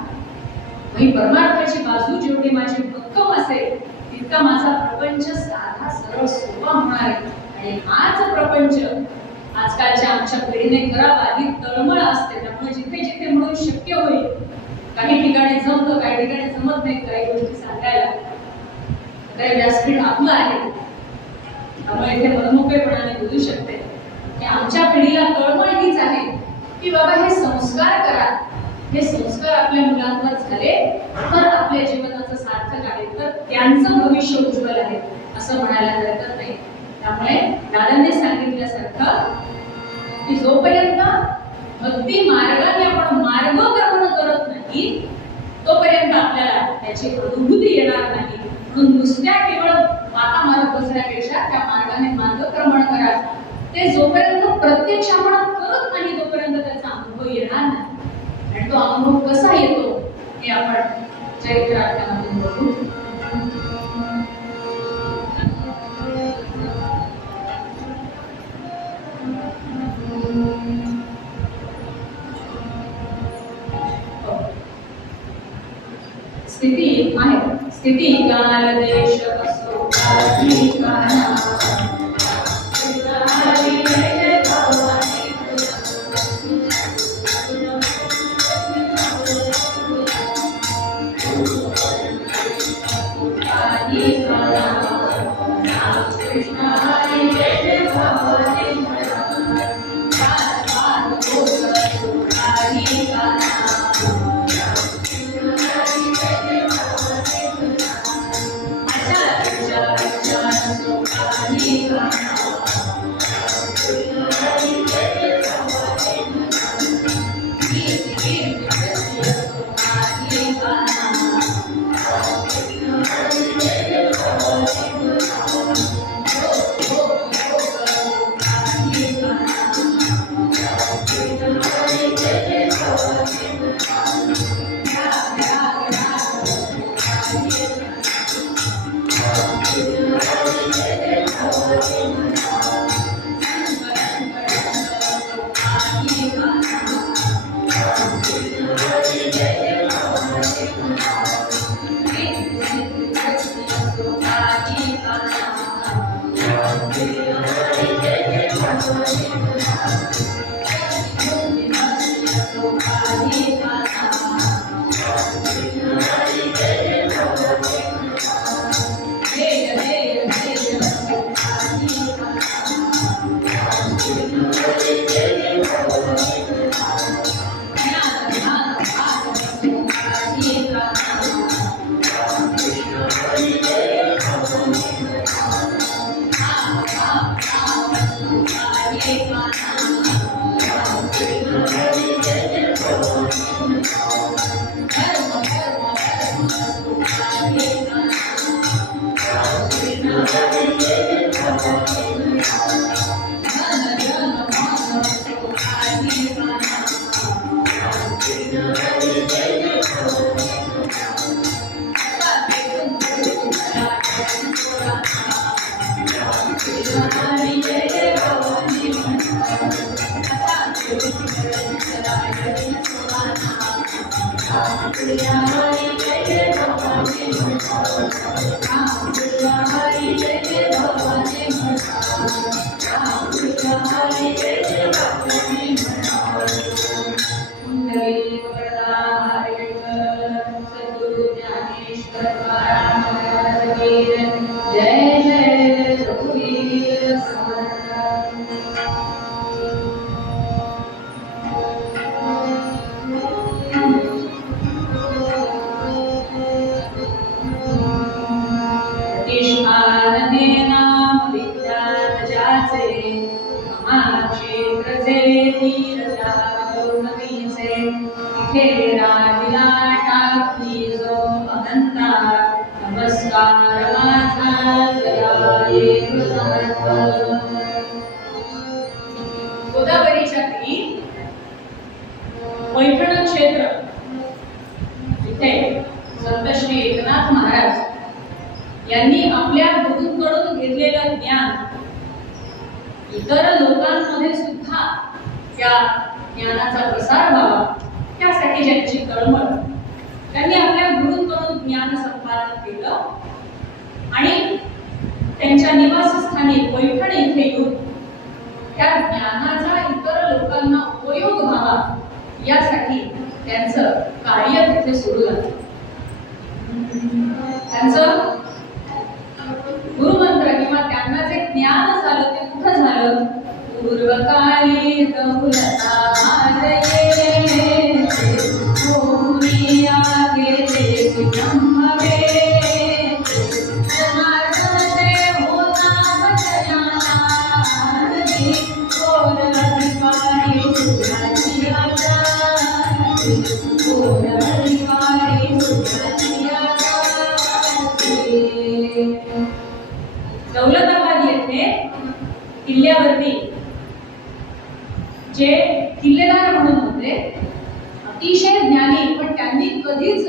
परमार्थाची बाजू जेवढी माझी भक्कम असेल तितका माझा प्रपंच साधा सरळ सोपा होणार आहे. आणि हाच प्रपंच आजकालच्या आमच्या पिढीने करावा ही तळमळ असते. त्यामुळे जिथे जिथे म्हणून शक्य होईल, काही ठिकाणी जमतं काही ठिकाणी जमत नाही काही गोष्टी सांगायला, काही व्यासपीठ आपलं आहे त्यामुळे इथे मनमोकळेपणाने बोलू शकते की आमच्या पिढीला तळमळ हीच आहे की बाबा हे संस्कार करा. हे संस्कार आपल्या मुलांवर झाले तर आपल्या जीवनाचं सार्थक आहे, तर त्यांचं भविष्य उज्ज्वल आहे असं म्हणायला हरकत नाही. त्यामुळे दादांनी सांगितल्यासारखं की जोपर्यंत भक्ती मार्गाने आपण मार्गक्रमण करत नाही तोपर्यंत आपल्याला त्याची अनुभूती येणार नाही. म्हणून नुसत्या केवळ माता मारत बसण्यापेक्षा त्या मार्गाने मार्गक्रमण करा. ते जोपर्यंत प्रत्यक्ष आपण करत नाही तोपर्यंत त्याचा अनुभव येणार नाही. आणि तो अनुभव कसा येतो हे आपण चैत्राख्यानातून बघू. स्थिती आहे. स्थिती काल देश असो काही काना गोदावरीच्या तीरी पैठण क्षेत्र इथे संत श्री एकनाथ महाराज यांनी आपल्या गुरूंकडून घेतलेलं ज्ञान इतर लोकांमध्ये सुद्धा त्या ज्ञानाचा प्रसार व्हावा त्यासाठी ज्यांची तळमळ, त्यांनी आपल्या गुरूंकडून ज्ञान संपादन केलं आणि त्यांच्या निवासस्थानी पैठण इथे येऊन त्या ज्ञानाचा इतर लोकांना उपयोग व्हावा यासाठी त्यांचं कार्य तिथे सुरू झालं. त्यांचं गुरुमंत्र किंवा त्यांना जे ज्ञान झालं ते कुठं झालं? पूर्वकाली गौलता दौलताबाद येथे किल्ल्यावरती जे किल्लेदार म्हणून होते, अतिशय ज्ञानी, पण त्यांनी कधीच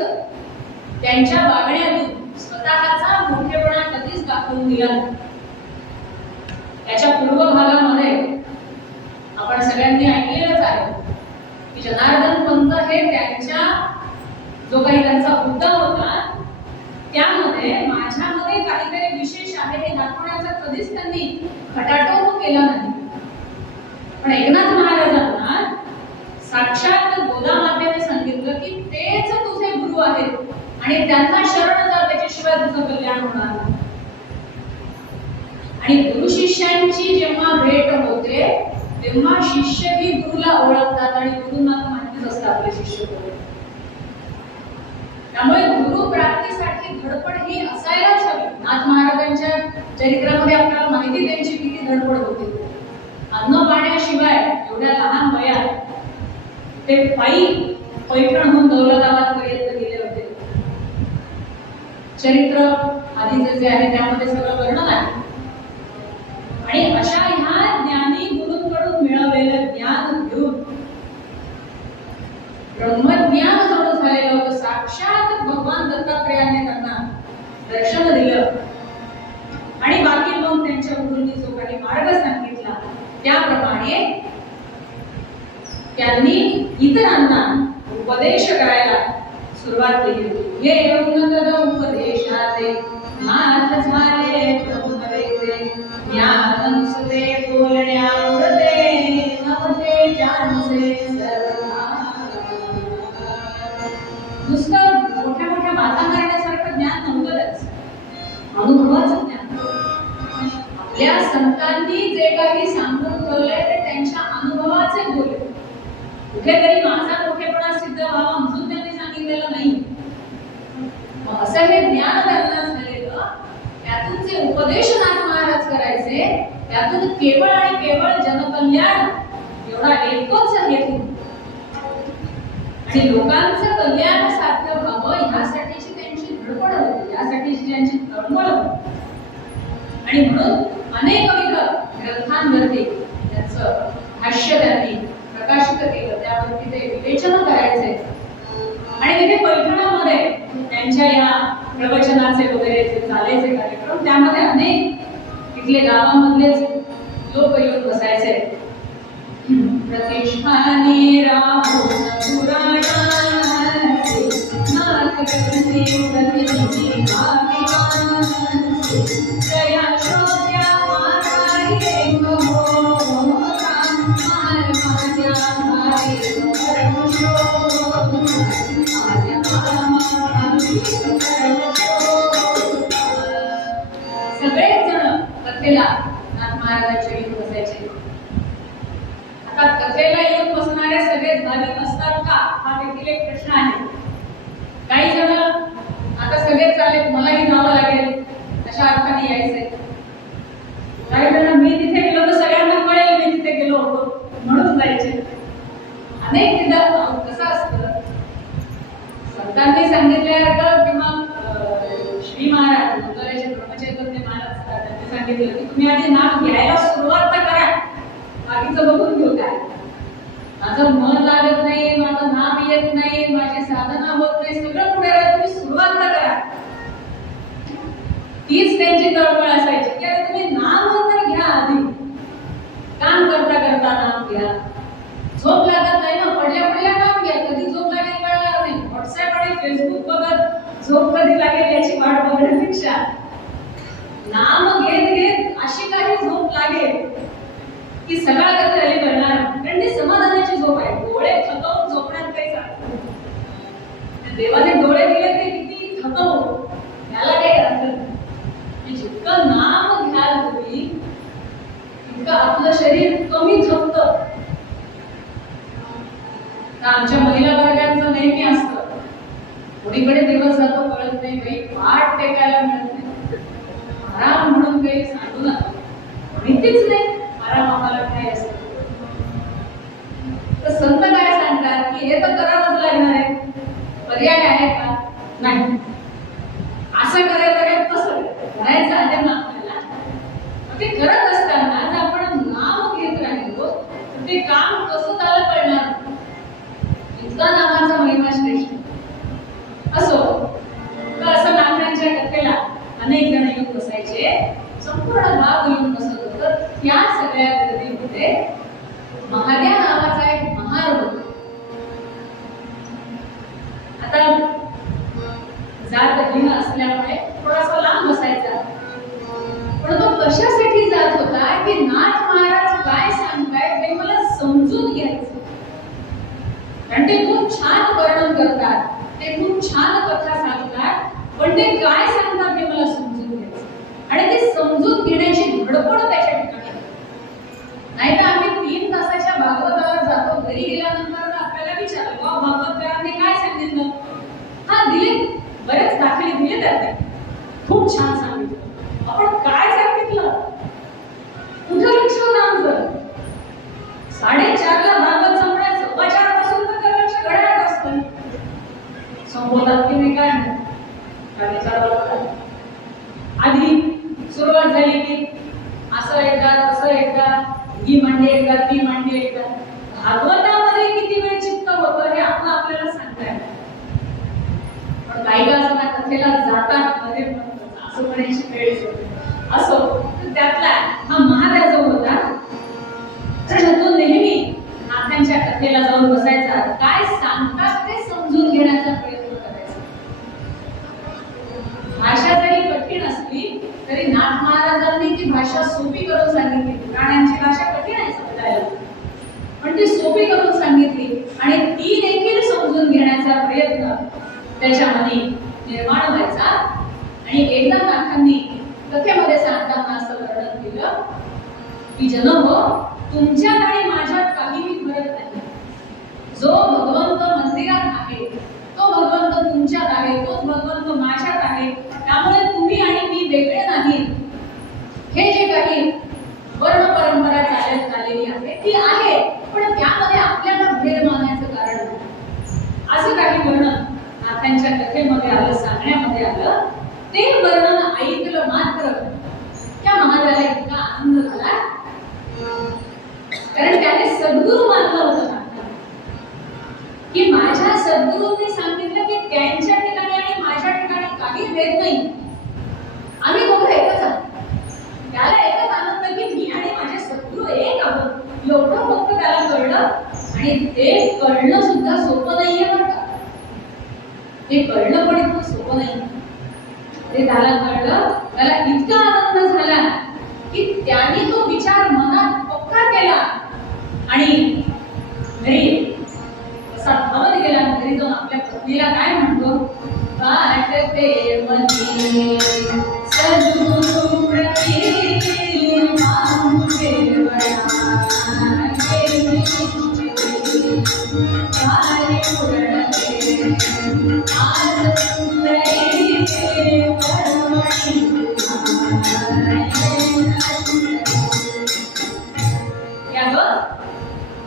त्यांच्या वागण्यातून स्वतःचा मोठेपणा कधीच दाखवून दिला नाही. त्याच्या पूर्व भागामध्ये आपण सगळ्यांनी ऐकलेलंच आहे की जनार्दन पंत हे त्यांच्या जो काही त्यांचा उद्गम होता त्यामध्ये माझ्यामध्ये काहीतरी विशेष आहे हे दाखवण्याचा कधीच त्यांनी खटाटोप केला नाही. पण एकनाथ महाराजांना साक्षात गोदामातेने सांगितलं की तेच तुझे गुरु आहेत आणि त्यांना शरण जा, त्याच्याशिवाय तुझं कल्याण होणार नाही. आणि गुरु शिष्यांची जेव्हा भेट होते तेव्हा शिष्यही गुरुला ओळखतात आणि गुरुंना माहितीच असतं आपले शिष्य कोण. त्यामुळे गुरु प्राप्तीसाठी धडपड ही असायलाच हवी. नाथ महाराजांच्या चरित्रामध्ये आपल्याला माहिती त्यांची किती धडपड होती. अन्न पाण्याशिवाय एवढ्या लहान वयात ते पायी पैठणहून दौलताबाद पर्यंत गेले होते. चरित्र आधीचे जे आहे त्यामध्ये सगळं वर्णन आहे. आणि अशा ह्या ज्ञानी गुरूंकडून मिळवलेलं ज्ञान घेऊन ब्रह्मज्ञान जवळ झालेलं होतं. साक्षात भगवान दत्तात्रेयाने त्यांना दर्शन दिलं आणि बाकी मग त्यांच्या गुरूंनी जो काही मार्ग सांगितला त्याप्रमाणे त्यांनी इतरांना उपदेश करायला सुरुवात केली. हे उपदेशाचे नाथ झाले ब्रह्मवेत्ते, ज्ञान सुते बोलण्यापुरते, नव्हते ज्यांचे सर्वथा. नुसतं मोठ्या मोठ्या बाता करण्यासारखं ज्ञान नव्हतंच, अनुभवाचं ज्ञान. आपल्या संतांनी जे काही सांगून ठेवलंय ते त्यांच्या अनुभवाचे बोल. कुठेतरी माझा मोठेपणा सिद्ध व्हावा म्हणून त्यांनी सांगितलेलं नाही. असं हे ज्ञान त्यांना झालेलं, त्यातून जे उपदेश नाथ महाराज करायचे त्यातून केवळ आणि केवळ जनकल्याण एवढा एकच हेतू आणि लोकांचं कल्याण साध्य व्हावं ह्यासाठीची त्यांची धडपड होती, यासाठीची त्यांची तळमळ होती. आणि म्हणून अनेकविध ग्रंथांवरती त्यांचं भाष्य त्यांनी प्रकाशित केलं, त्यावरती ते विवेचन करायचे. आणि तिथे पैठणामध्ये त्यांच्या या प्रवचनाचे वगैरे जे चालायचे कार्यक्रम त्यामध्ये अनेक तिथले गावामधलेच लोक येऊन बसायचे. प्रतिष्ठाने राहून पुराणाचे नाथ करते प्रतिनिधी भाविकांचे, दया श्रोत्या माराये मोहता, मार्गाच्या भारी कर्मशोध, माझ्या मामाची सगळेच जण कथेला नाथ महाराजांच्या येऊन बसायचे. आता कथेला येऊन बसणारे सगळेच भाविक असतात का हा देखील एक प्रश्न आहे. काही जण आता सगळेच चालेल मलाही जावं लागेल अशा अर्थाने यायचे. काही जण मी तिथे गेलो तर सगळ्यांना कळेल मी तिथे गेलो होतो म्हणून जायचे. अनेक कसं असतं, संतांनी सांगितल्यासारखं किंवा श्री महाराज मंगलाचे ब्रह्मचैतन्य महाराज त्यांनी सांगितलं की तुम्ही आधी नाम घ्यायला सुरुवात तर करा, बाकीचं बघून घेऊ. काय माझं मन लागत नाही, माझं नाम येत नाही, माझी साधना होत नाही, सगळं पुढे राहून तुम्ही सुरुवात तर करा. तीच त्यांची तळमळ असायची की आता तुम्ही नाम तर घ्या आधी. काम करता करता नाम घ्या. झोप लागत नाही ना, पडल्या पडल्या नाम घ्या. कधी झोप लागेल कळणार नाही. व्हॉट्सअप आणि फेसबुक बघत झोप कधी लागेल याची वाट बघण्यापेक्षा नाम घेत घेत अशी काही झोप लागेल की सकाळ कधी आली कळणार. कारण ती समाधानाची झोप आहे. डोळे थकवून झोपण्यात काही अर्थ नाही. देवाने डोळे दिले ते किती थकवू याला काही अर्थ नाही. जितकं नाम घ्याल तुम्ही तितकं आपलं शरीर कमी झोपतं. आमच्या महिला वर्गांचं नेहमी असतं, कोणीकडे दिवस जातो कळत नाही, काही पाठ टेकायला मिळत नाही. आराम म्हणून काही सांगू नका, माहितीच नाही आराम आम्हाला काय असतं. तर संत काय सांगतात की हे तर करावंच लागणार आहे, पर्याय आहे का? नाही. असं करायचं काय, कसं करायचं आहे ना आपल्याला. ते करत असताना जर आपण नाम घेत राहिलो तर ते काम कसं कारण ते खूप छान वर्णन करतात, ते खूप छान कथा सांगतात, पण ते काय सांगतात हे मला समजून घ्यायचं आणि ते समजून घेण्याची धडपड त्याच्या ठिकाणी नाही तर आम्ही 3 तासाच्या भागवताला जातो, घरी गेल्यानंतर आपल्याला विचारलं वा भागवतकारांनी काय सांगितलं, हा दिले बरेच दाखले दिले त्याने खूप छान सांगितलं, आपण काय सांगितलं कुठं लक्ष होतं आमचं 4:30 ला भागवत संपण्याचं 4:15 पासून तर लक्ष घड्याळात असतं संपवतात की नाही काय 4:30 वाजता आधी सुरुवात झाली की असं एकदा तसं एकदा ही मांडी एकदा ती मांडी एकदा भागवतामध्ये किती वेळ चित्त होतं हे आपण आपल्याला सांगता येतं पण काही का असं कथेला जातात मध्ये असं म्हणायची वेळ होते असो त्यातला हा महाराज जो होता तो नेहमी नाथांच्या कथेला जाऊन बसायचा काय सांगतात ते समजून घेण्याचा प्रयत्न करायचा भाषा जरी कठीण असली तरी नाथ महाराजांनी ती भाषा सोपी करून सांगितली पुराणांची भाषा कठीण आहे समजायला पण ती सोपी करून सांगितली आणि ती देखील समजून घेण्याचा प्रयत्न त्याच्या मनी निर्माण व्हायचा आणि एकदा नाथांनी कथेमध्ये सांगताना असं वर्णन केलं की जनहो तुमच्यात आणि माझ्यात काहीही फरक नाही जो भगवंत मंदिरात आहे तो भगवंत तुमच्यात आहे तोच भगवंत माझ्यात आहे त्यामुळे तुम्ही आणि मी वेगळे नाही हे जे काही वर्ण परंपरा चालत आलेली आहे ती आहे पण त्यामध्ये आपल्याला भेद मानण्याचं कारण नाही असं काही वर्णन नाथांच्या कथेमध्ये आलं सांगण्यामध्ये आलं ते वर्णन ऐकलं मात्र त्या महाराजाला इतका आनंद झाला कारण त्याने सद्गुरू मानलं होतं की माझ्या सद्गुरूंनी सांगितलं की त्यांच्या ठिकाणी आणि माझ्या ठिकाणी काही भेद नाही आम्ही दोघं एकच आहोत त्याला एकच आनंद की मी आणि माझे सद्गुरू एक आहोत एवढं फक्त त्याला कळलं आणि ते कळणं सुद्धा सोपं नाहीये बरं का ते कळणं पण इतकं सोपं नाही ते त्याला कळलं त्याला इतका आनंद झाला की त्याने तो विचार मनात पक्का केला आणि घरी असा धावत गेला घरी जाऊन आपल्या पत्नीला काय म्हणतो वाटते मनी सद्गुरू प्रती मांगे वळा वारे पुरडते आज सुंदरी परमणी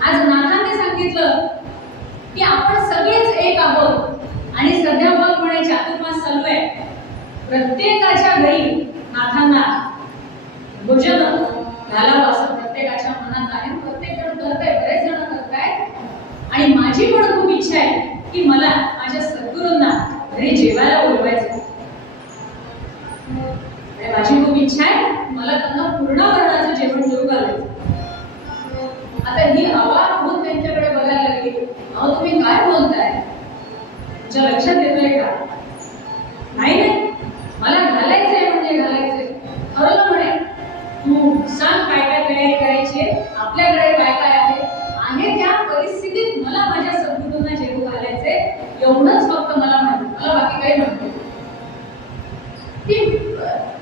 आज नाथांनी सांगितलं की आपण सगळेच एक आहोत आणि सध्या बघ म्हणे चातुर्मास चालू आहे प्रत्येकाच्या घरी नाथांना भोजन घालावं असं प्रत्येकाच्या मनात आहे प्रत्येक जण करताय बरेच जण करतायत आणि माझी पण खूप इच्छा आहे की मला माझ्या सद्गुरूंना घरी जेवायला बोलवायचं माझी खूप इच्छा आहे मला त्यांना पूर्ण वर्णाचं जेवण जेवू घालायचं आता ही अवाक होऊन त्यांच्याकडे बघायला लागली अहो तुम्ही काय बोलताय तुमच्या लक्षात येतोय का नाही नाही मला घालायचंय म्हणजे घालायचंय ठरवलं म्हणे तू सांग काय काय तयारी करायची आपल्याकडे काय काय आहे त्या परिस्थितीत मला माझ्या सद्गुरूंना जेवू घालायचंय एवढंच फक्त मला माहिती मला बाकी काही माहिती ती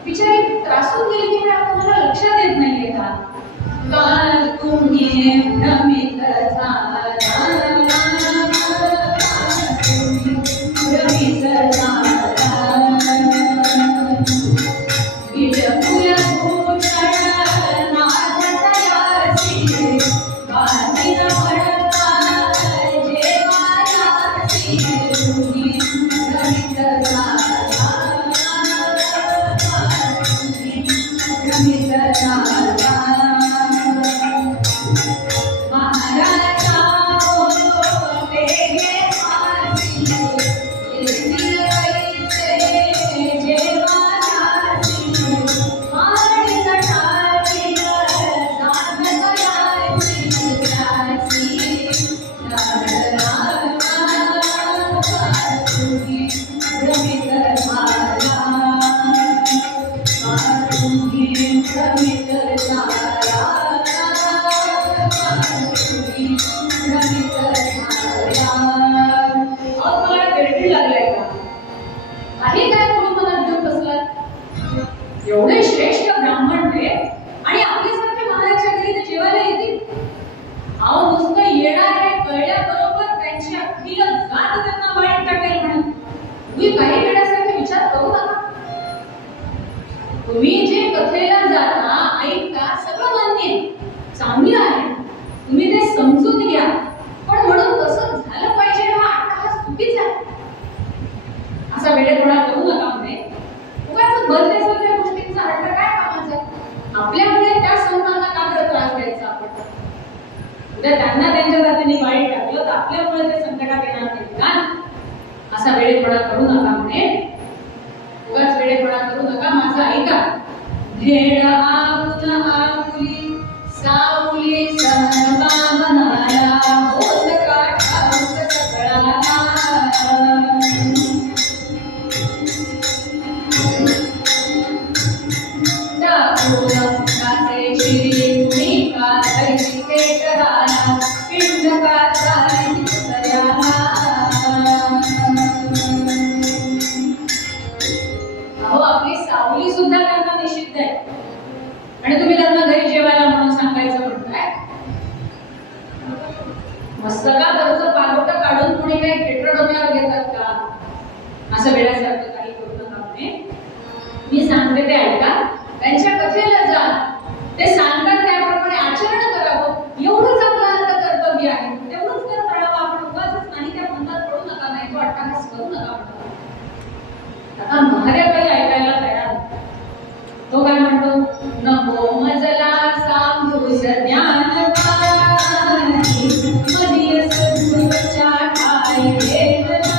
बिचारी त्रासून गेली की मला लक्षात येत नाहीये का काल तुम्ही भ्रमित झाला भ्रमित झाला विजपुर भूषण नाथ तयासी बांधिन भडका जेवायासी भ्रमित झाला एवढे श्रेष्ठ ब्राह्मण ते आणि आपल्यासारखे महाराजच्या घरी ते जेवायला येतील? अहो नुसतं येणार आहे कळल्याबरोबर त्यांची अखिल जात त्यांना वाईट टाकेल म्हणून. तुम्ही काही वेळासाठी विचार करू नका. तुम्ही जे कथेला जाता ऐकता सगळं मान्य चांगलं आहे, तुम्ही ते समजून घ्या, पण म्हणून तसं झालं पाहिजे हा अट्टहास चुकीचा आहे. असा वेळेपणा करू नका. म्हणजे उगाच भलत्या गोष्टींचा हट्ट काय कामाचा? आपल्यामुळे त्या संतांना का बरं त्रास द्यायचा आपण? उद्या त्यांना त्यांच्या जातीने वाईट टाकलं तर आपल्यामुळे ते संकटात येणार नाही का? असा वेळेपणा करू नका. म्हणे उगाच वेळेपणा करू नका. माझं ऐका. भेड आपुल आपुली सावली समनवा मनाला होत काठाऊक सगळाला. आपली सावली सुद्धा त्यांना निषिद्ध आहे आणि तुम्ही त्यांना घरी जेवायला म्हणून सांगायचं म्हणताय. मस्तकावरचं पागोटं काढून कोणी काही खेटर डोक्यावर घेतात का? असं वेळासारखं काही करू नका. मी सांगते ते ऐका. त्यांच्या कथेला जा, ते सांगतात त्याप्रमाणे आचरण करावं. एवढंच आपलं आता कर्तव्य आहे. तेवढंच करत राहावं. आपण उगाचच नाही त्या बंधात पडू नका, नाही तो अट्टहास करू नका. आता महादेवबाई ऐकायला तयार. तो काय म्हणतो? नको मजला सांगू ज्ञान पाणी मनी सद्गुरूच्या ठाई वेदना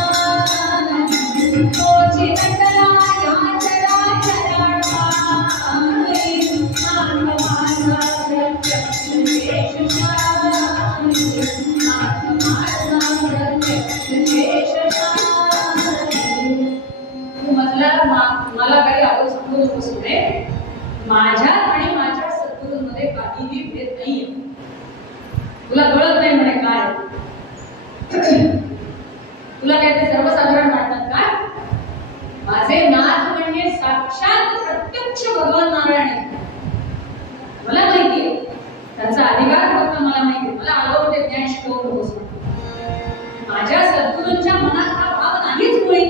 तोची नटला या चराचरा ठाई आत्माचा प्रत्यक्ष शेषशाही आत्माचा प्रत्यक्ष शेषशाही. मला काही आपण सांगू नकोस पुढे. माझ्या आणि माझ्या सद्गुरूंमध्ये काहीही भेद नाहीये. तुला कळत नाही म्हणे काय? तुला काय ते सर्वसाधारण वाटतात का? माझे नाथ म्हणजे साक्षात प्रत्यक्ष भगवान नारायण आहे. मला माहितीये त्यांचा अधिकार फक्त मला माहितीये. मला आलो ते ज्ञान शिकवून नकोस. माझ्या सद्गुरूंच्या मनात हा भाव नाहीच मुळी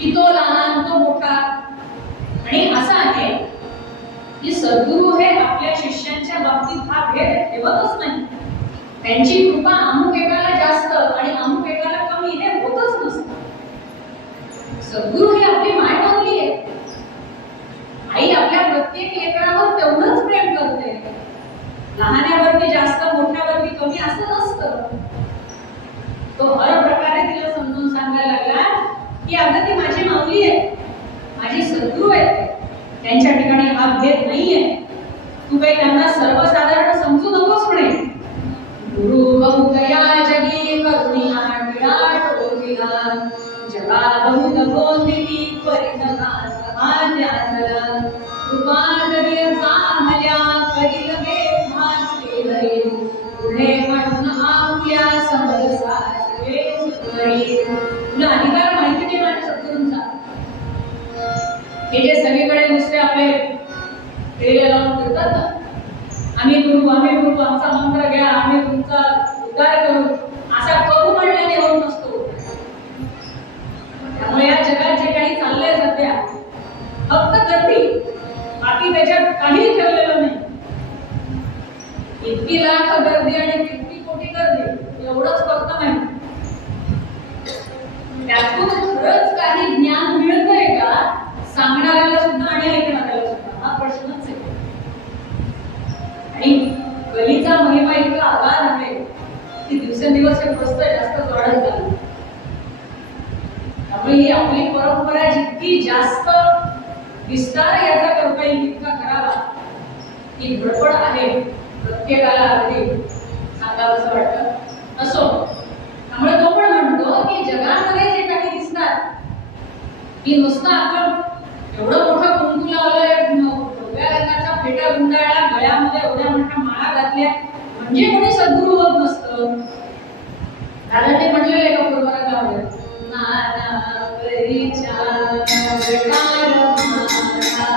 की तो लहान तो मोठा. आणि असं आहे की सद्गुरू हे आपल्या शिष्यांच्या बाबतीत हा भेद ठेवतच नाही. त्यांची कृपा अमुक एकाला जास्त आणि अमुक एकाला कमी हे होतच नसतं. सद्गुरू ही आपली माय माऊली आहे. आई आपल्या प्रत्येक लेकरावर तेवढंच प्रेम करते. लहान्यावरती जास्त मोठ्यावरती कमी असं नसतं. तो हर प्रकारे तिला समजून सांगायला लागला की अगं ती माझी माऊली आहे, माझी सद्गुरू आहे, त्यांच्या ठिकाणी हा भेद नाहीये. तू काही त्यांना सर्वसाधारण समजू नकोस म्हणे. गुरु बहुतया जगी करुणिया विराट ओविला जगा बहुत गोंदिती परिणगात आद्यातला कृपादर्य चाहल्या करील गे भाषे धरे पुढे म्हणून आपल्या समरसाचे सुंदरी. तुला अधिकार माहिती नाही माझ्या सद्गुरूंचा. हे जे सगळीकडे नुसते आपले तेल लावून करतात ना, आम्ही गुरु आमचा मंत्र घ्या, आम्ही तुमचा उद्धार करू, असा करू म्हणल्याने होत नसतो. त्यामुळे या जगात जे काही चाललंय सध्या फक्त गर्दी, बाकी त्याच्यात काही ठेवलेलं नाही. इतकी लाख गर्दी आणि किती कोटी गर्दी एवढंच फक्त नाही. त्यातून खरंच काही ज्ञान मिळतंय का? सांगणाऱ्याला सुद्धा आणि ऐकणाऱ्याला सुद्धा हा प्रश्नच आहे. आणि कलीचा महिमा इतका आगार आहे की दिवसेंदिवस हे प्रस्त जास्त वाढत चाललं. त्यामुळे ही आपली परंपरा जितकी जास्त विस्तार याचा करता येईल तितका करावा ही धडपड आहे प्रत्येकाला. अगदी सांगावंसं वाटतं असो. त्यामुळे तो पण म्हणतो की जगामध्ये जे काही दिसतात की नुसतं आपण एवढं मोठं कुंकू लावलंय, डोक्या रंगाचा फेटा गुंडाळला, गळ्यामध्ये एवढ्या मोठ्या माळा घातल्या म्हणजे कोणी सद्गुरू होत नसतं. दादा ते म्हटलेलं एका पूर्वरागामध्ये नाना परीच्या जटार माळा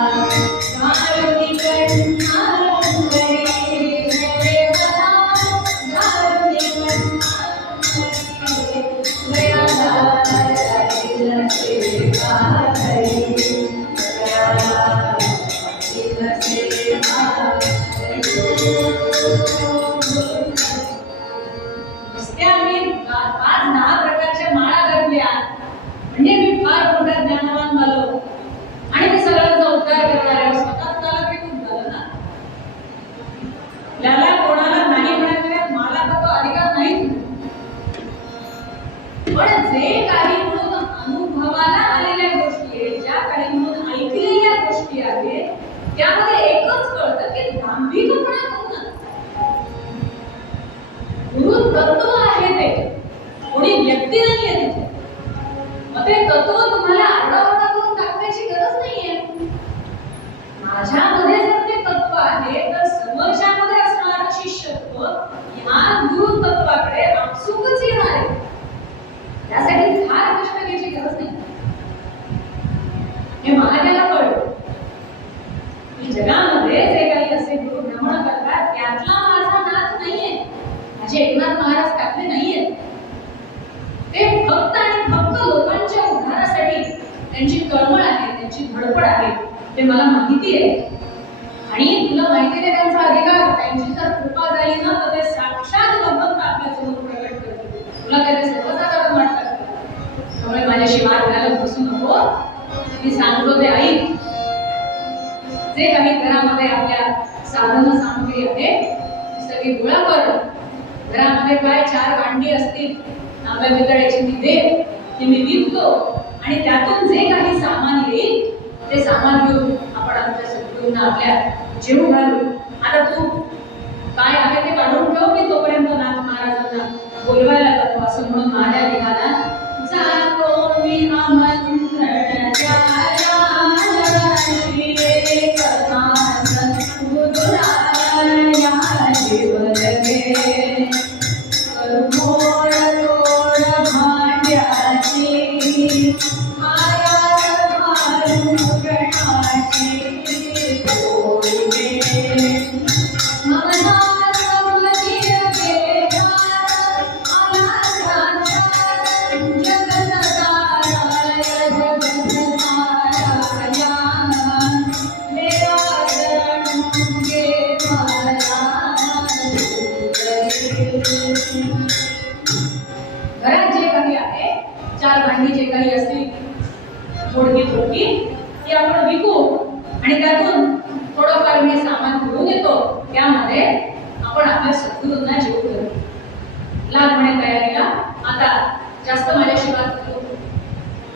फार मोठा ज्ञानवान झालो आणि ते सगळ्यांचा उद्धार करणाऱ्या स्वतःला तरी खूप झालं ना. आपल्याला कोणाला नाही म्हणायचं मला तर तो अधिकार नाही. पण जे काही म्हणून अनुभवाला आलेल्या गोष्टी आहेत, ज्या काही म्हणून ऐकलेल्या गोष्टी आहेत, त्यामध्ये एकच कळतं की दांभिकपणा करू नका. गुरु तत्व आहे ते, कोणी व्यक्ती नाही आहे तिथे. मग ते तत्व तुम्हाला आरडाओरडा करून दाखवायची गरज नाहीये. माझ्यामध्ये जर ते तत्व आहे तर समोरच्यामध्ये असणारं शिष्यत्व ह्या गुरु तत्वाकडे आपसुकच येणार आहे. त्यासाठी फार कष्ट घ्यायची गरज नाही. हे महादेवाला कळलं की जगामध्ये जे काही असे गुरु भ्रमण करतात त्यातला माझा नाच नाहीये, माझे एकनाथ महाराज टाकले नाहीये. ते फक्त आणि फक्त लोकांच्या उद्धारासाठी त्यांची तळमळ आहे, त्यांची धडपड आहे, ते मला माहिती आहे. आणि तुला माहिती आहे त्यांचा अधिकार, त्यांची जर कृपा झाली ना तर ते साक्षात भगवंत आपल्या समोर प्रकट करतील. तुला काय ते सर्वसाधारण वाटतात? त्यामुळे माझ्याशी वाद घालत बसू नको. मी सांगतो ते ऐक. जे काही घरामध्ये आपल्या साधन सामग्री आहे ती सगळी गोळा कर. घरामध्ये काय 4 भांडी असतील तांब्या पितळाची ती दे, ती मी विकतो आणि त्यातून जे काही सामान येईल ते सामान घेऊन आपण आमच्या सद्गुरूंना आपल्या जेवू घालू. आता तू काय आहे ते काढून ठेव, मी तोपर्यंत नाथ महाराजांना बोलवायला जातो. असं म्हणून माझ्या ठिकाणा जातो मी आमंत्रण द्यायला श्री कथा सद्गुरूंना जीवलगे करमोड तोड भांड्याची आयास घालून गणाची घरात जे काही आहे 4 भांडी जे काही असतील मोडकी तोडकी ती आपण विकू आणि त्यातून थोडंफार मी सामान घेऊन येतो. त्यामध्ये आपण आपल्या सद्गुरूंना जेवू करू. लाग म्हणे तयारीला. आता जास्त माझ्याशी बात करू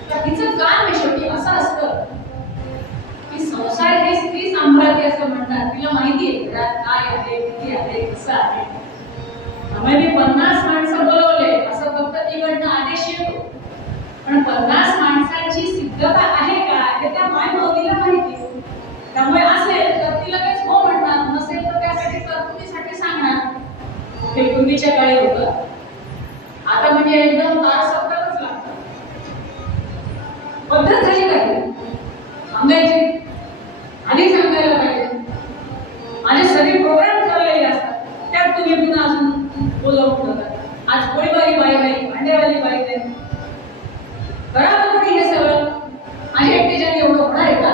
तर तिचं काम आहे शेवटी असं असतं की संसार हे स्त्री सांभाळते असं म्हणतात. तिला माहिती आहे घरात काय आहे, किती आहे, कसं आहे. त्यामुळे मी 50 माणसं बोलवले असं फक्त तिकडनं आदेश येतो. पण 50 माणसांची सिद्धता आहे का हे त्या माय माऊलीला माहिती. त्यामुळे असेल तर तिला काहीच हो म्हणणार, नसेल तर त्यासाठी तरतुदीसाठी सांगणार. हे पूर्वीच्या काळी होतं. आता म्हणजे एकदम तार सप्ताहच लागतं. पद्धत झाली काय सांगायची, आधी सांगायला पाहिजे. माझे सगळे प्रोग्राम ठरलेले असतात, त्यात तुम्ही पुन्हा अजून बोलवून ठेवतात. आज पोळीवाली बाई नाही, भांडेवाली बाई नाही. बरोबर कोणी हे सगळं माझ्या एकट्याच्याने एवढं होणार आहे का?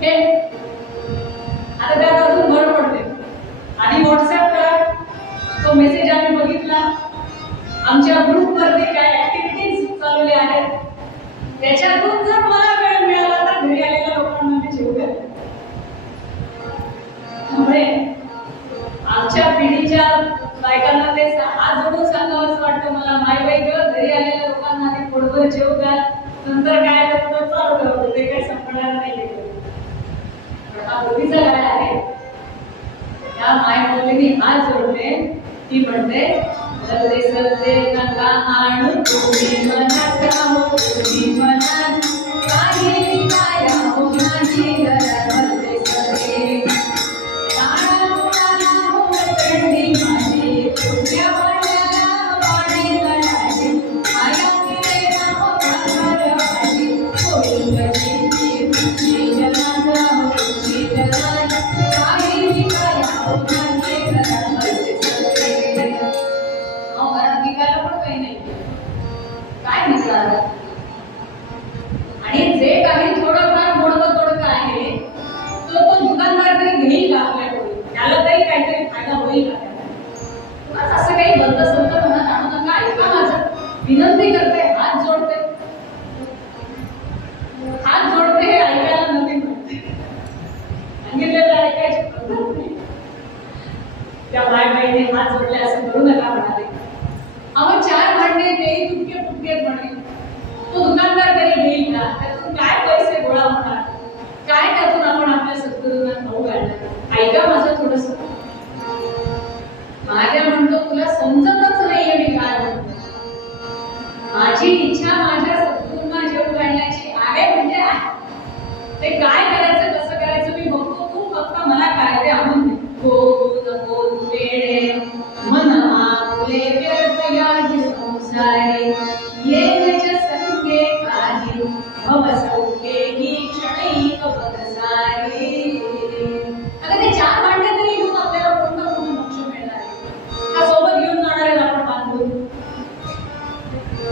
हे आता त्यात अजून भर पडते. आधी व्हॉट्सअप करा, तो मेसेज आम्ही बघितला. आमच्या ग्रुपवरती काय ऍक्टिव्हिटीज चालवल्या आहेत त्याच्यातून जर मला वेळ मिळाला तर घरी आलेल्या लोकांना मी जेवू घालेन. त्यामुळे आमच्या पिढीच्या बायकांना ते हात जोडून सांगावंच वाटतं मला, माय बाई ग घरी आलेल्या लोकांना आधी पोटभर जेवू घाल, नंतर काय करतो चालू ठेवतो. ते काही संपणार नाही. पण हा पूर्वीचा काळ आहे. त्या माय मुलीने हात जोडले. ती म्हणते जगदे सगळे नका आणू तुम्ही मनात राहो, तुम्ही मनात काही माया हो माझी घरामध्ये सगळे ताळा मुळाला हो थंडी माझी तुझ्या वाड्याला पाणी गळाली माया फिरेना हो घागर माझी होईल कशी तुझी जनात राहो तुझी जनात काही माया हो माझी घरामध्ये सगळे. घरात विकायला पण काही नाही, काय विकणार? आणि जे काही थोडंफार मोडकं तोडकं आहे तो दुकानदार तरी घेईल का आपल्याकडून? त्याला तरी काहीतरी फायदा होईल का? तुलाच असं काही बंद संत मनात आणू नका. ऐका माझं, विनंती करते, हात जोडते. संसारे येनच संगे काही भव सौख्ये ही क्षणैक बदसारे. अगं ते चार भांडे तरी घेऊन आपल्याला कोणतं मोठं मोक्ष मिळणार आहे का? सोबत घेऊन जाणार आहेत आपण बांधून?